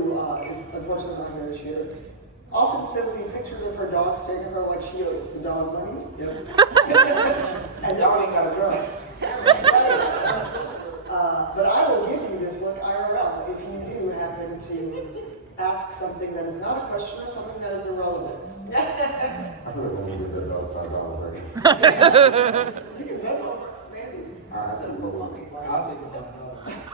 is unfortunately not here this year, often sends me pictures of her dog staring at her like she owes the dog money. Yep. And dog ain't got a drug. But I will give you this look IRL if you do happen to ask something that is not a question or something that is irrelevant. I feel like we need to go $5 right. You can bet on maybe. I'll take the $5.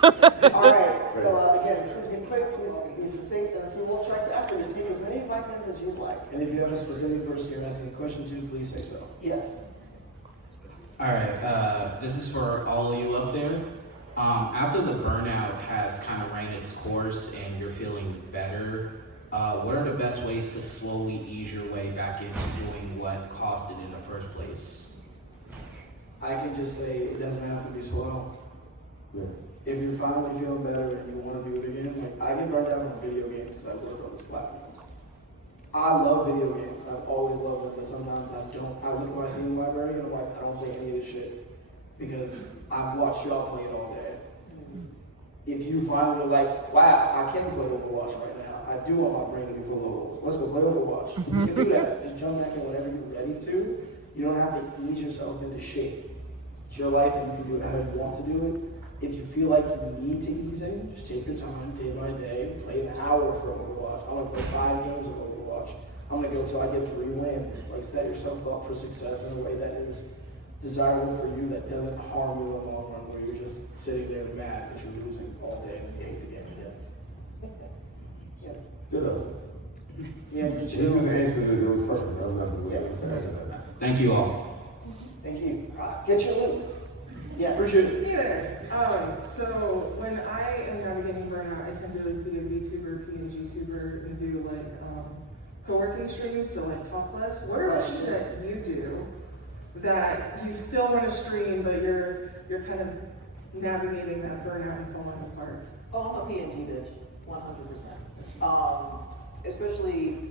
All right, so again, please be quick, please be succinct, and so we'll try to after you take as many of my pens as you'd like. And if you have a specific person you're asking a question to, please say so. Yes. Alright, this is for all of you up there. After the burnout has kind of ran its course and you're feeling better, what are the best ways to slowly ease your way back into doing what caused it in the first place? I can just say it doesn't have to be slow. Yeah. If you're finally feeling better and you want to do it again, like I get burned out on video games because I work on this platform. I love video games. I've always loved them, but sometimes I don't. I look at my Steam library and I'm like, I don't play any of this shit because I've watched y'all play it all day. If you finally are like, wow, I can play Overwatch right now. I do want my brain to be full of holes. Let's go play Overwatch. You can do that. Just jump back in whenever you're ready to. You don't have to ease yourself into shape. It's your life and you can do it how you want to do it. If you feel like you need to ease in, just take your time day by day, play an hour for Overwatch. I'm gonna play 5 games of Overwatch. I'm gonna go till I get 3 wins. Like set yourself up for success in a way that is desirable for you, that doesn't harm you in the long run, where you're just sitting there mad because you're losing all day and then you hate the game again. Good. Yeah, it's You just chill. answered the real question. I was not the way to Thank you all. Thank you. Get your loot. Yeah. Appreciate it. Hey there. So when I am navigating burnout, I tend to like be a VTuber, PNG tuber, and do like co-working streams to like talk less. What are the things that you do that you still want to stream, but you're kind of navigating that burnout and falling apart? Oh, I'm a PNG bitch, 100%. Especially,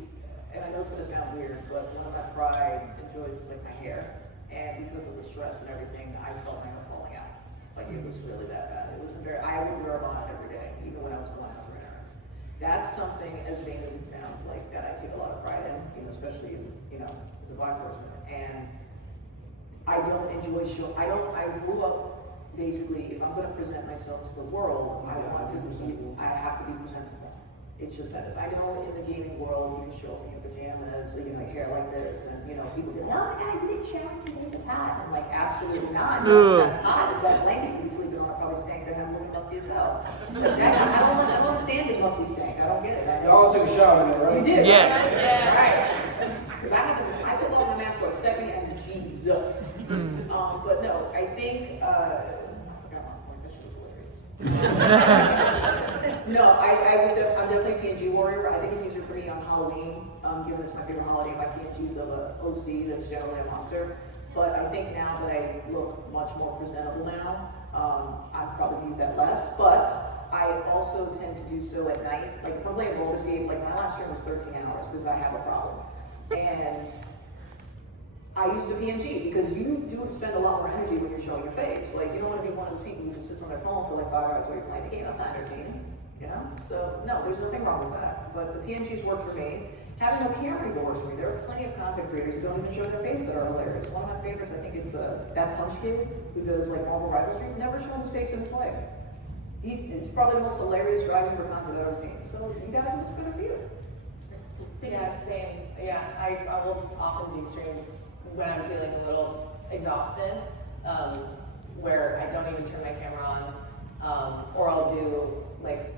and I know it's gonna sound weird, but one of my pride and joys is like my hair. And because of the stress and everything, I felt my hair falling out. Like it was really that bad. It was I would wear a bonnet every day, even when I was going out for errands. That's something, as vain as it sounds, like that I take a lot of pride in, especially as a Black person. And I don't enjoy I grew up basically, if I'm gonna present myself to the world, I have to be presentable. It's just that I know in the gaming world, you can show up in your pajamas, like hair like this, and people go, oh my God, you didn't shower today, it's hot. I'm like, absolutely not. That's hot. It's that blanket you be sleeping on, probably stank, and I'm looking musty as hell. I don't understand the musty stank. I don't get it. Y'all took a shower in there, right? You did. Yeah. Right. Because I took off my mask for a second, and Jesus. But no, I think, I forgot my point, that shit was hilarious. No, I'm definitely a PNG warrior. I think it's easier for me on Halloween, given it's my favorite holiday. My PNG's of a OC that's generally a monster. But I think now that I look much more presentable now, I'd probably use that less. But I also tend to do so at night. Like if I'm playing roller skate, like my last stream was 13 hours because I have a problem. And I used a PNG because you do expend a lot more energy when you're showing your face. Like you don't want to be one of those people who just sits on their phone for like 5 hours while you're playing the game. That's not entertaining, So no, there's nothing wrong with that. But the PNGs work for me. Having no camera even works for me. There are plenty of content creators who don't even show their face that are hilarious. One of my favorites, I think it's that Punch Kid who does like Marvel Rival Streams. Never shown his face in his life. It's probably the most hilarious driving for content I've ever seen. So you gotta do what's better for you. Yeah, same. Yeah, I will often do streams when I'm feeling a little exhausted, where I don't even turn my camera on, or I'll do like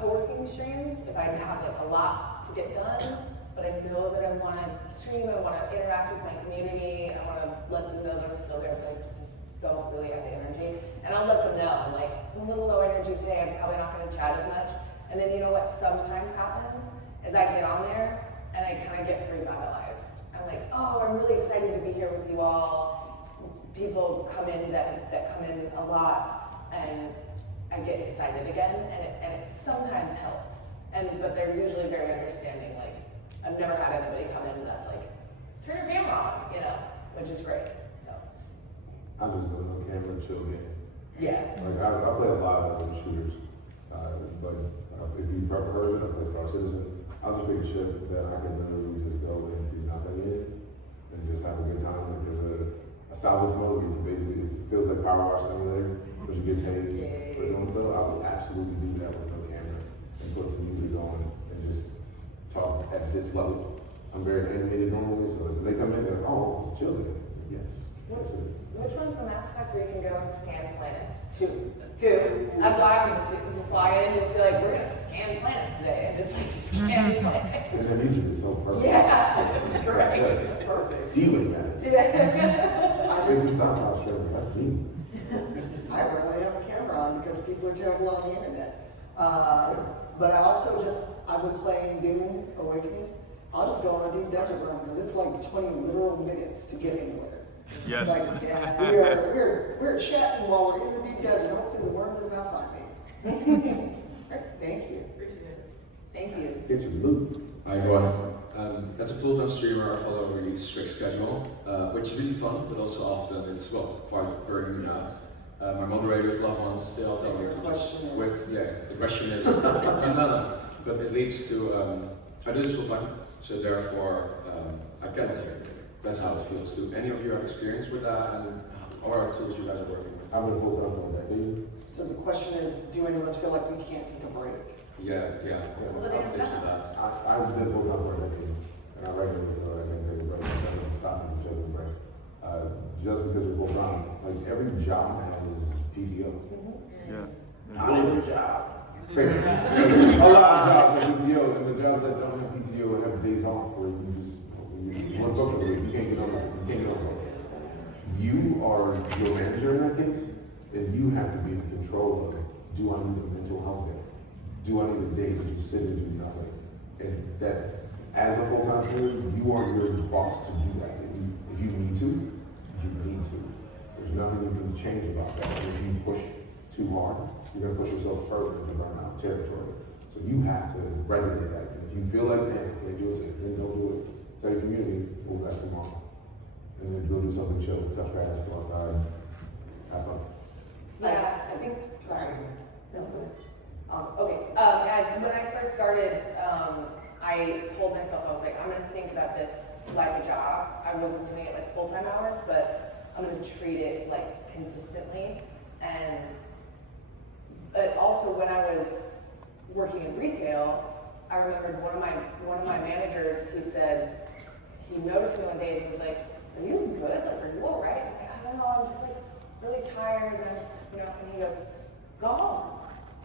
co-working streams if I have like a lot to get done, but I know that I want to stream, I want to interact with my community, I want to let them know that I'm still there, but I just don't really have the energy. And I'll let them know, I'm like, I'm a little low energy today, I'm probably not going to chat as much. And then you know what sometimes happens is I get on there and I kind of get revitalized. I'm like, oh, I'm really excited to be here with you all. People come in that come in a lot, and I get excited again, and it sometimes helps. But they're usually very understanding. Like, I've never had anybody come in that's like, turn your camera on, which is great. So. I just go no camera and chill game. Yeah. Like I play a lot of shooters, but if you've ever heard of it, I play Star Citizen. I'll just pick a ship that I can literally just go and do nothing in and just have a good time. Like there's a salvage mode where you basically, it feels like Power Wash Simulator, but you get paid for doing so. I would absolutely do that with no camera and put some music on and just talk at this level. I'm very animated normally, so if they come in, they're like, oh, it's chill day. Yes. Which one's the Mass Effect where you can go and scan planets? Two. That's why I would just log in and just be like, we're gonna scan planets today, and just like scan planets. And the music is so perfect. Yeah, it's great. It's perfect. Stealing that. This is not how that's me. I rarely have a camera on because people are terrible on the internet. But I also I've been playing Doom Awakening. I'll just go on a deep desert run because it's like 20 literal minutes to get anywhere. Yes. It's like, we're chatting while we're in the deep desert. Hopefully the worm does not find me. Thank you. Thank you. Get your loot. Hi everyone. As a full-time streamer, I follow a really strict schedule, which is really fun, but also often it's, quite burning me out. My moderators, loved ones, they all tell me to just quit. Yeah, the question is, no, but it leads to, I do this full-time, so therefore, I cannot take a break. That's how it feels. Do any of you have experience with that, and what are tools you guys are working with? I've been full-time for a decade. So the question is, do any of us feel like we can't take a break? Yeah. I'll finish with that. I've been full-time for a decade, and I regularly feel like I can take a break. I don't stop and take a break. Just because we're full-time, like every job has PTO. Not every job. Fair. A lot of jobs have PTO, and the jobs that don't have PTO have days off where you work up for the week. You can't get over. You are your manager in that case, and you have to be in control of it. Do I need a mental health day? Do I need a day to just sit and do nothing? And that, as a full-time trainer, you are your boss to do that. If you need to, you need to. There's nothing you can change about that. If you push too hard, you're gonna push yourself further into burnout territory. So you have to regulate that. And if you feel like, man, I can't do it, then don't do it. Tell your community, we'll back tomorrow. And then go do something chill, touch grass, go outside, have fun. Yeah, I think, sorry. No, go ahead. Okay, when I first started, I told myself, I was like, I'm gonna think about this like a job. I wasn't doing it like full-time hours, but I'm gonna treat it like consistently. But also when I was working in retail, I remembered one of my managers, he noticed me one day and he was like, are you good? Like, are you all right? I'm like, I don't know, I'm just like really tired, and he goes, go home.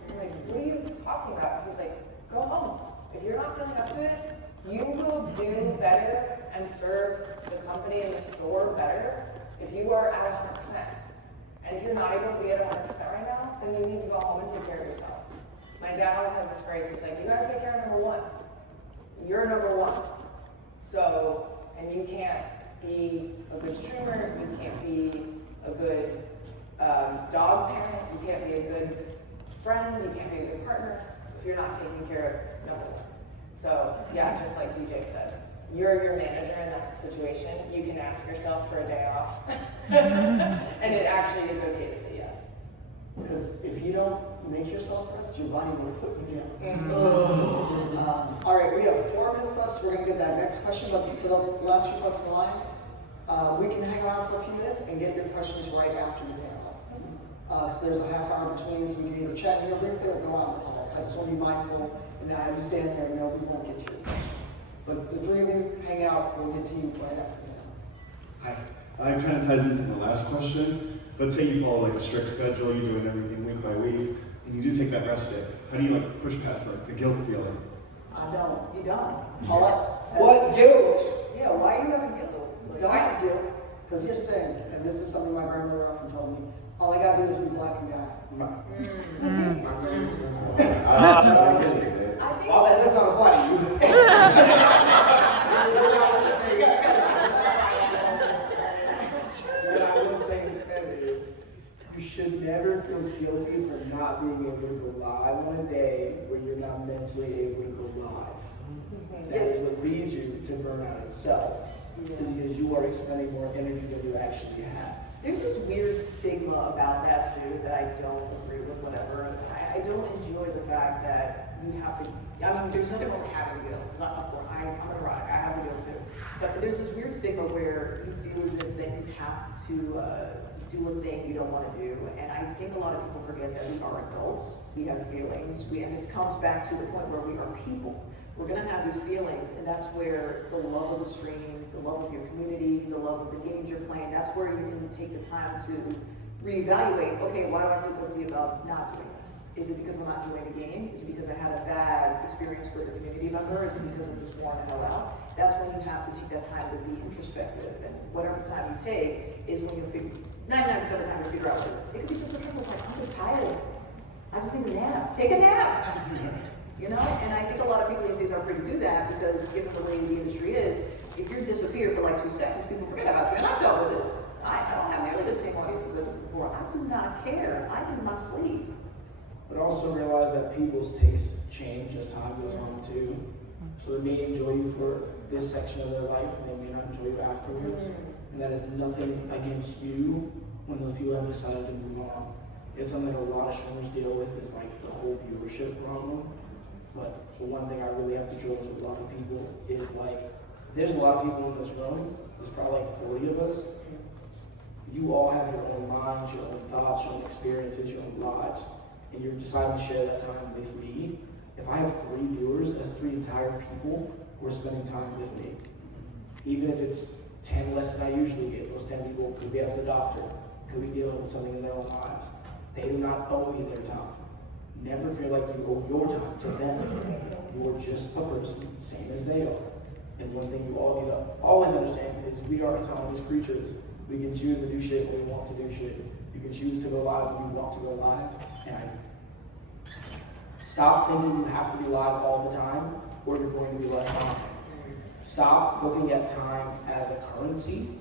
I'm like, what are you talking about? He's like, go home. If you're not feeling up to it, you will do better and serve the company and the store better if you are at 100%. And if you're not able to be at 100% right now, then you need to go home and take care of yourself. My dad always has this phrase, he's like, you gotta take care of number one. You're number one. So, and you can't be a good streamer, you can't be a good dog parent, you can't be a good friend, you can't be a good partner if you're not taking care of number one. So yeah, just like DJ said, you're your manager in that situation. You can ask yourself for a day off. And it actually is okay to say yes. Because if you don't make yourself rest, your body will put you down. All right, we have 4 minutes left, so we're going to get that next question. But for the last few folks in the line, we can hang around for a few minutes and get your questions right after the panel. So there's a half hour between, so we can either chat here briefly or go out in the hall. So I just want to be mindful and I understand there and know we won't get to you. But the 3 of you hang out, we'll get to you right after the panel. Hi. It kind of ties into the last question, but say you follow like a strict schedule, you're doing everything week by week, and you do take that rest day. How do you like push past like the guilt feeling? I don't. You don't. What guilt? Yeah, why are you having guilt? Don't have guilt, because here's the thing, and this is something my grandmother often told me, all I gotta do is be black and guy. My Mm. grandmother says, I all that does not apply to you. What I will say instead is, you should never feel guilty for not being able to go live on a day where you're not mentally able to go live. That is what leads you to burnout itself, because you are expending more energy than you actually have. There's this weird stigma about that too, that I don't agree with, whatever. I don't enjoy the fact that you have to, there's nothing wrong with having guilt. I'm neurotic, I have the guilt too. But there's this weird stigma where you feel as if that you have to do a thing you don't want to do. And I think a lot of people forget that we are adults, we have feelings, and this comes back to the point where we are people. We're gonna have these feelings, and that's where the love of the stream, the love of your community, the love of the games you're playing, that's where you can take the time to reevaluate, okay, why do I feel guilty about not doing this? Is it because I'm not enjoying the game? Is it because I had a bad experience with a community member? Is it because I'm just worn the hell out? That's when you have to take that time to be introspective, and whatever time you take is when you figure, 99% of the time you figure out what it is. It could be just as simple as like, I'm just tired. I just need a nap. Take a nap. You know, and I think a lot of people these days are afraid to do that because given the way the industry is, if you disappear for like 2 seconds, people forget about you, and I've dealt with it. I don't have nearly the same audience as I did before. I do not care. I do not sleep. But also realize that people's tastes change as time goes on too. So they may enjoy you for this section of their life, and they may not enjoy you afterwards. And that is nothing against you when those people have decided to move on. It's something that a lot of streamers deal with, is like the whole viewership problem. But the one thing I really have to drill into a lot of people is like, there's a lot of people in this room, there's probably like 40 of us. You all have your own minds, your own thoughts, your own experiences, your own lives, and you're deciding to share that time with me. If I have 3 viewers, that's 3 entire people who are spending time with me. Even if it's 10 less than I usually get, those 10 people could be at the doctor, could be dealing with something in their own lives. They do not owe me their time. Never feel like you owe your time to them. You are just a person, same as they are. And one thing you all need to always understand is we are autonomous creatures. We can choose to do shit when we want to do shit. You can choose to go live when you want to go live. And stop thinking you have to be live all the time or you're going to be left behind. Stop looking at time as a currency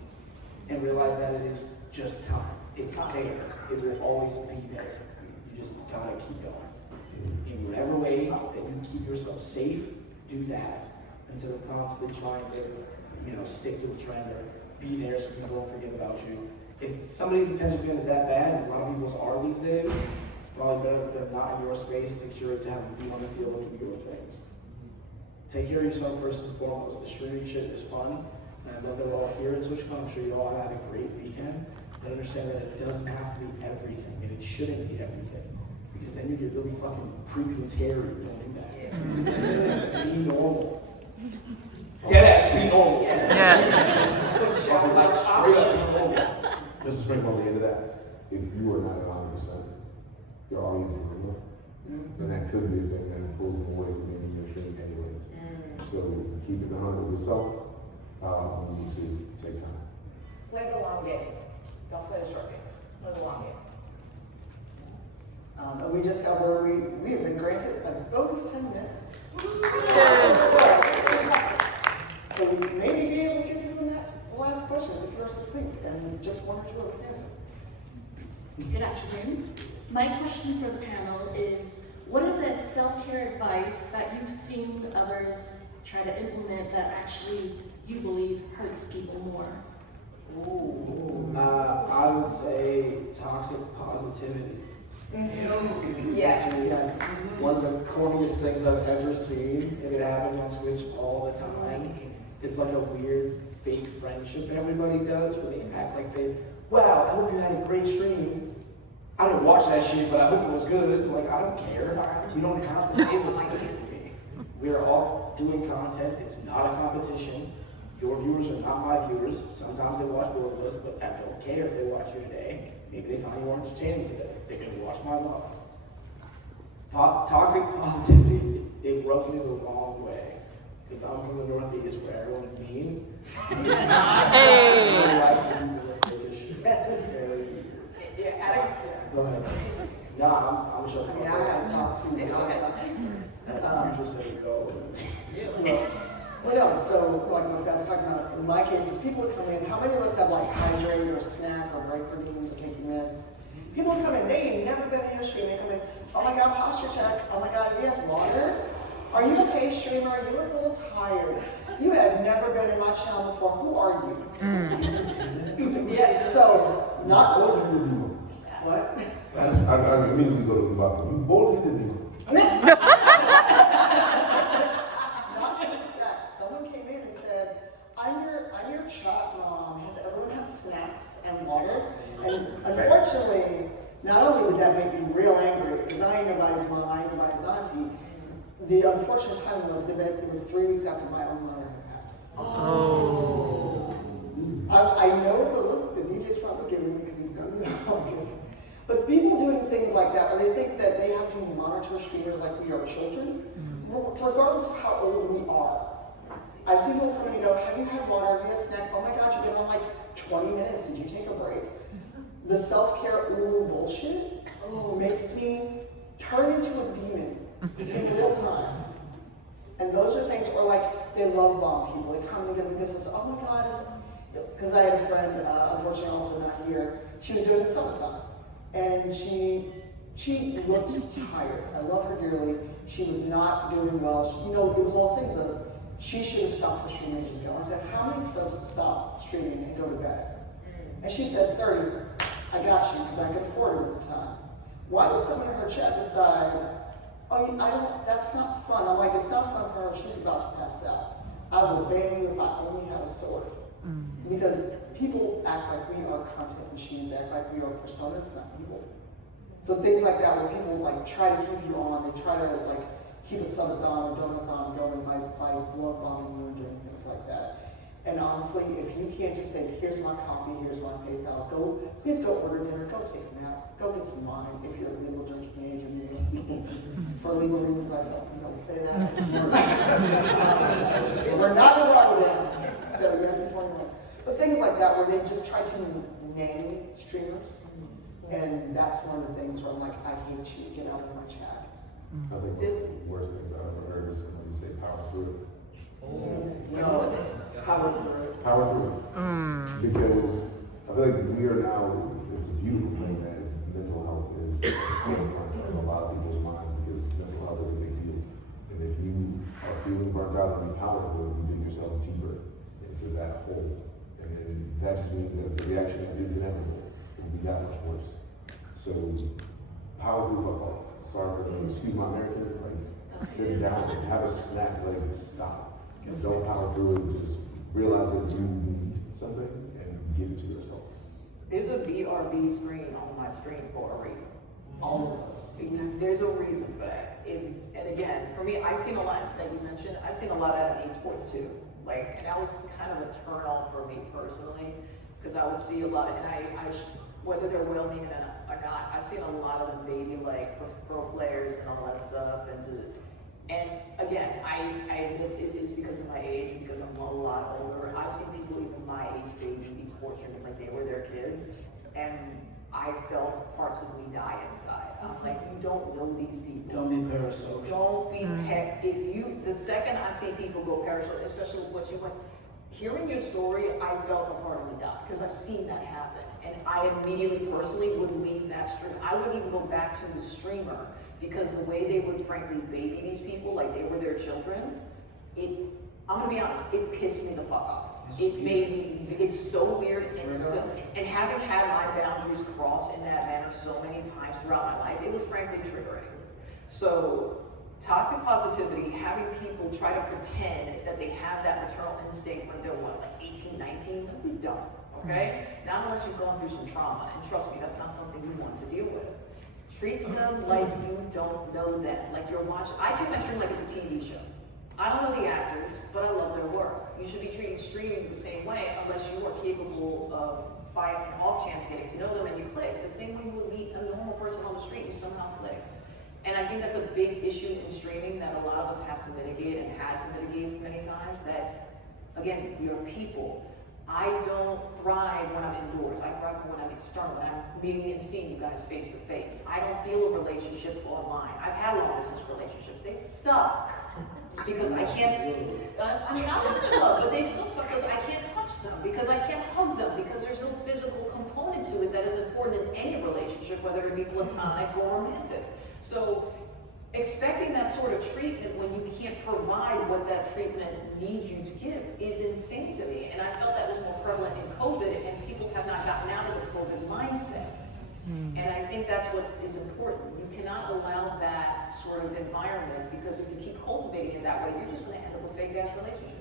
and realize that it is just time. It's there. It will always be there. You just gotta keep going. In whatever way that you keep yourself safe, do that. Instead of constantly trying to, stick to the trend or be there so people don't forget about you. If somebody's attention span is that bad, and a lot of people's are these days, it's probably better that they're not in your space to curate to how you want to feel and do your things. Take care of yourself first and foremost. The streaming shit is fun, and I love that we're all here in TwitchCon. I'm sure you all had a great weekend. But understand that it doesn't have to be everything, and it shouldn't be everything. Because then you get really fucking creepy and scary. Don't do that. Be normal. Yes, be normal. Yes. Like straight up normal. Just to spring on the end of that, if you are not at 100%, your audience is criminal, then that could be a thing that pulls them away from being in your stream anyways. So keep it 100 with yourself. You need to take time. Play the long game. Don't play the short game. Play the long game. And we just got word we have been granted a bonus 10 minutes. So we maybe be able to get to the last questions if you're succinct and just one or two of us answer. Good afternoon. My question for the panel is, what is a self-care advice that you've seen others try to implement that actually you believe hurts people more? I would say toxic positivity. Yes. One of the corniest things I've ever seen, and it happens on Twitch all the time. It's like a weird fake friendship everybody does, where they act like wow, I hope you had a great stream. I didn't watch that shit, but I hope it was good. Like, I don't care. You don't have to say those things to me. We are all doing content. It's not a competition. Your viewers are not my viewers. Sometimes they watch both of us, but I don't care if they watch you today. Maybe they find you more entertaining today. They can watch my vlog. Toxic positivity, it rubs me the wrong way. Because I'm from the Northeast where everyone's mean. Hey! Go ahead. Nah, I'm sure. I haven't talked to you. You just say go. Well, no, so like what Beth's talking about, in my case, is people that come in, how many of us have like hydrate or snack or break routines or taking meds? People come in, they ain't never been in your stream, they come in, oh my God, posture check, oh my God, do you have water? Are you okay, streamer? You look a little tired. You have never been in my channel before, who are you? Yeah, so, not What did you do? What? I immediately go to the bathroom. You boldly didn't do. Someone came in and said, I'm your chat mom. Has everyone had snacks and water? And unfortunately, not only would that make me real angry, because I ain't nobody's mom, I ain't nobody's auntie, the unfortunate timing was that it was 3 weeks after my own mother had passed. Oh. I know the look that DJ's probably giving me because he's going to be the longest. But people doing things like that, where they think that they have to monitor streamers like we are children, regardless of how old we are. I've seen people come in and go, have you had water? Have you had a snack? Oh my God, you've been on like 20 minutes. Did you take a break? The self-care bullshit makes me turn into a demon in real time. And those are things where like, they love bomb people. They come and give them gifts and say, oh my God. Because I had a friend, unfortunately also not here, she was doing a summit-thon. And she looked tired. I love her dearly. She was not doing well. It was all things of, she should have stopped her stream ages ago. I said, how many subs stop streaming and go to bed? And she said, 30. I got you, because I could afford it at the time. Why does someone in her chat decide, that's not fun? I'm like, it's not fun for her. She's about to pass out. I will ban you if I only had a sword. Because people act like we are content machines, act like we are personas, not people. So things like that where people like try to keep you on, they try to like keep a subathon or donathon going by love bombing you and doing things like that. And honestly, if you can't just say, here's my coffee, here's my PayPal, please go order dinner, go take a nap, go get some wine if you're a legal drinking age. For legal reasons, I felt compelled to say that. We're not in Rotterdam, so you have to be 21. But things like that where they just try to nanny streamers. And that's one of the things where I'm like, I hate you, get out of my chat. I think one of the worst things I've ever heard is somebody say power through it. No, power through. Power through it. Because I feel like we are now, it's a beautiful thing that mental health is forefront of a lot of people's minds because mental health is a big deal. And if you are feeling burnt out and you power through it, you dig yourself deeper into that hole. And then that just means that the reaction is inevitable. It will be that much worse. So, power through fuck off. Sorry for excuse my American, like, sit down and have a snack, like, stop. Don't power through it, just realize that you need something and give it to yourself. There's a BRB screen on my screen for a reason. All of us. There's a reason for that. And again, for me, I've seen a lot that you mentioned. I've seen a lot of esports too. Like, and that was kind of a turn off for me personally, because I would see a lot of, and whether they're well-meaning or not, I've seen a lot of the baby like pro players and all that stuff, and again, I admit it is because of my age, because I'm a lot older. I've seen people even my age baby these sports streamers like they were their kids, and I felt parts of me die inside. I'm like, you don't know these people. Don't be parasocial. Don't be the second I see people go parasocial, especially with what you went, hearing your story, I felt a part of me die, because I've seen that happen. And I immediately personally would leave that stream. I wouldn't even go back to the streamer, because the way they would frankly baby these people like they were their children, I'm gonna be honest, it pissed me the fuck off. It made me, it's so weird, and having had my boundaries crossed in that manner so many times throughout my life, it was frankly triggering. So, toxic positivity, having people try to pretend that they have that maternal instinct when they're what, like 18, 19, we don't, okay? Not unless you've gone through some trauma, and trust me, that's not something you want to deal with. Treat them like you don't know them, like you're watching. I treat my stream like it's a TV show. I don't know the actors, but I love their work. You should be treating streaming the same way, unless you are capable of, by an off chance, getting to know them and you click, the same way you would meet a normal person on the street, you somehow click. And I think that's a big issue in streaming that a lot of us have to mitigate and had to mitigate many times, that, again, we are people. I don't thrive when I'm indoors. I thrive when I'm external, when I'm meeting and seeing you guys face to face. I don't feel a relationship online. I've had long distance relationships. They suck. Because I can't, I mean, I'm not in love, but they still suck because I can't touch them, because I can't hug them, because there's no physical component to it that is important in any relationship, whether it be platonic or romantic. So, expecting that sort of treatment when you can't provide what that treatment needs you to give is insane to me. And I felt that was more prevalent in COVID, and people have not gotten out of the COVID mindset. And I think that's what is important. You cannot allow that sort of environment, because if you keep cultivating it that way, you're just going to end up with a fake-ass relationship.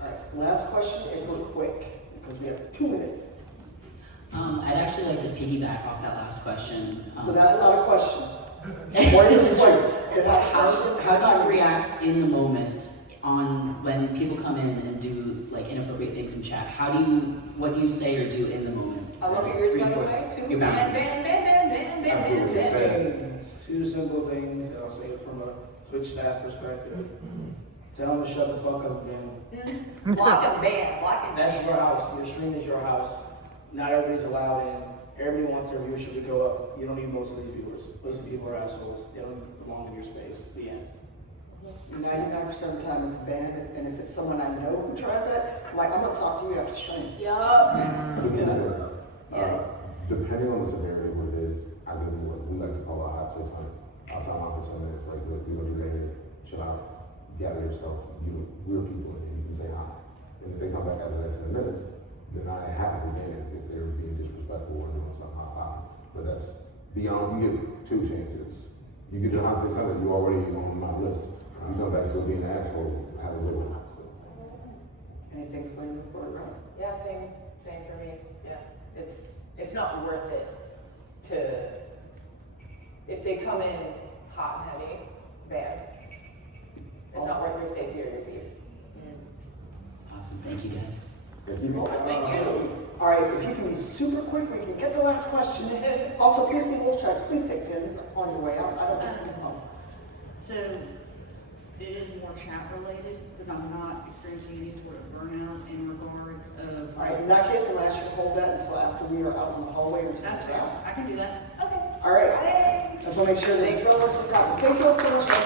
All right, last question, if we're quick, because we have 2 minutes. I'd actually like to piggyback off that last question. So that's not a question. What is this like? How do you react in the moment on when people come in and do like inappropriate things in chat? What do you say or do in the moment? I love your ears, by the way, too. Two simple things, I'll say it from a Twitch staff perspective. Tell them to shut the fuck up and ban them. Block and ban, block and ban. That's your house, your stream is your house. Not everybody's allowed in. Everybody wants their viewership to go up. You don't need most of these viewers. Most of the people are assholes. They don't belong to your space. The end. 99% of the time it's banned, and if it's someone I know who tries that, I'm like, I'm gonna talk to you after stream. Yup. Depending on the severity of what it is, I give them what we like to call a hot 600. I'll time out for 10 minutes, like, look, we're gonna be ready, chill out, gather yourself, we're people, and you can say hi. And if they come back after that 10 minutes, then I have to ban if they're being disrespectful or doing something hot. But that's beyond, you get 2 chances. You get the hot 600, you're already on my list. You come back to being an asshole, have a good one. Anything Selena before we run? Yeah, same for me. Yeah, it's not worth it to, if they come in hot and heavy, bad. It's not worth your safety or your peace. Awesome, thank you guys. Thank you. Thank you. All right, if you can be super quick, we can get the last question. Also, PSC Wolf Tracks, please take pins on your way out. I don't think you can help. So it is more chat related because I'm not experiencing any sort of burnout in regards of. All right, in that case, I'm going to ask you to hold that until after we are out in the hallway. That's fair. I can do that. Okay. All right. Thanks. Just want to make sure that it's relevant to the topic. Thank you all so much.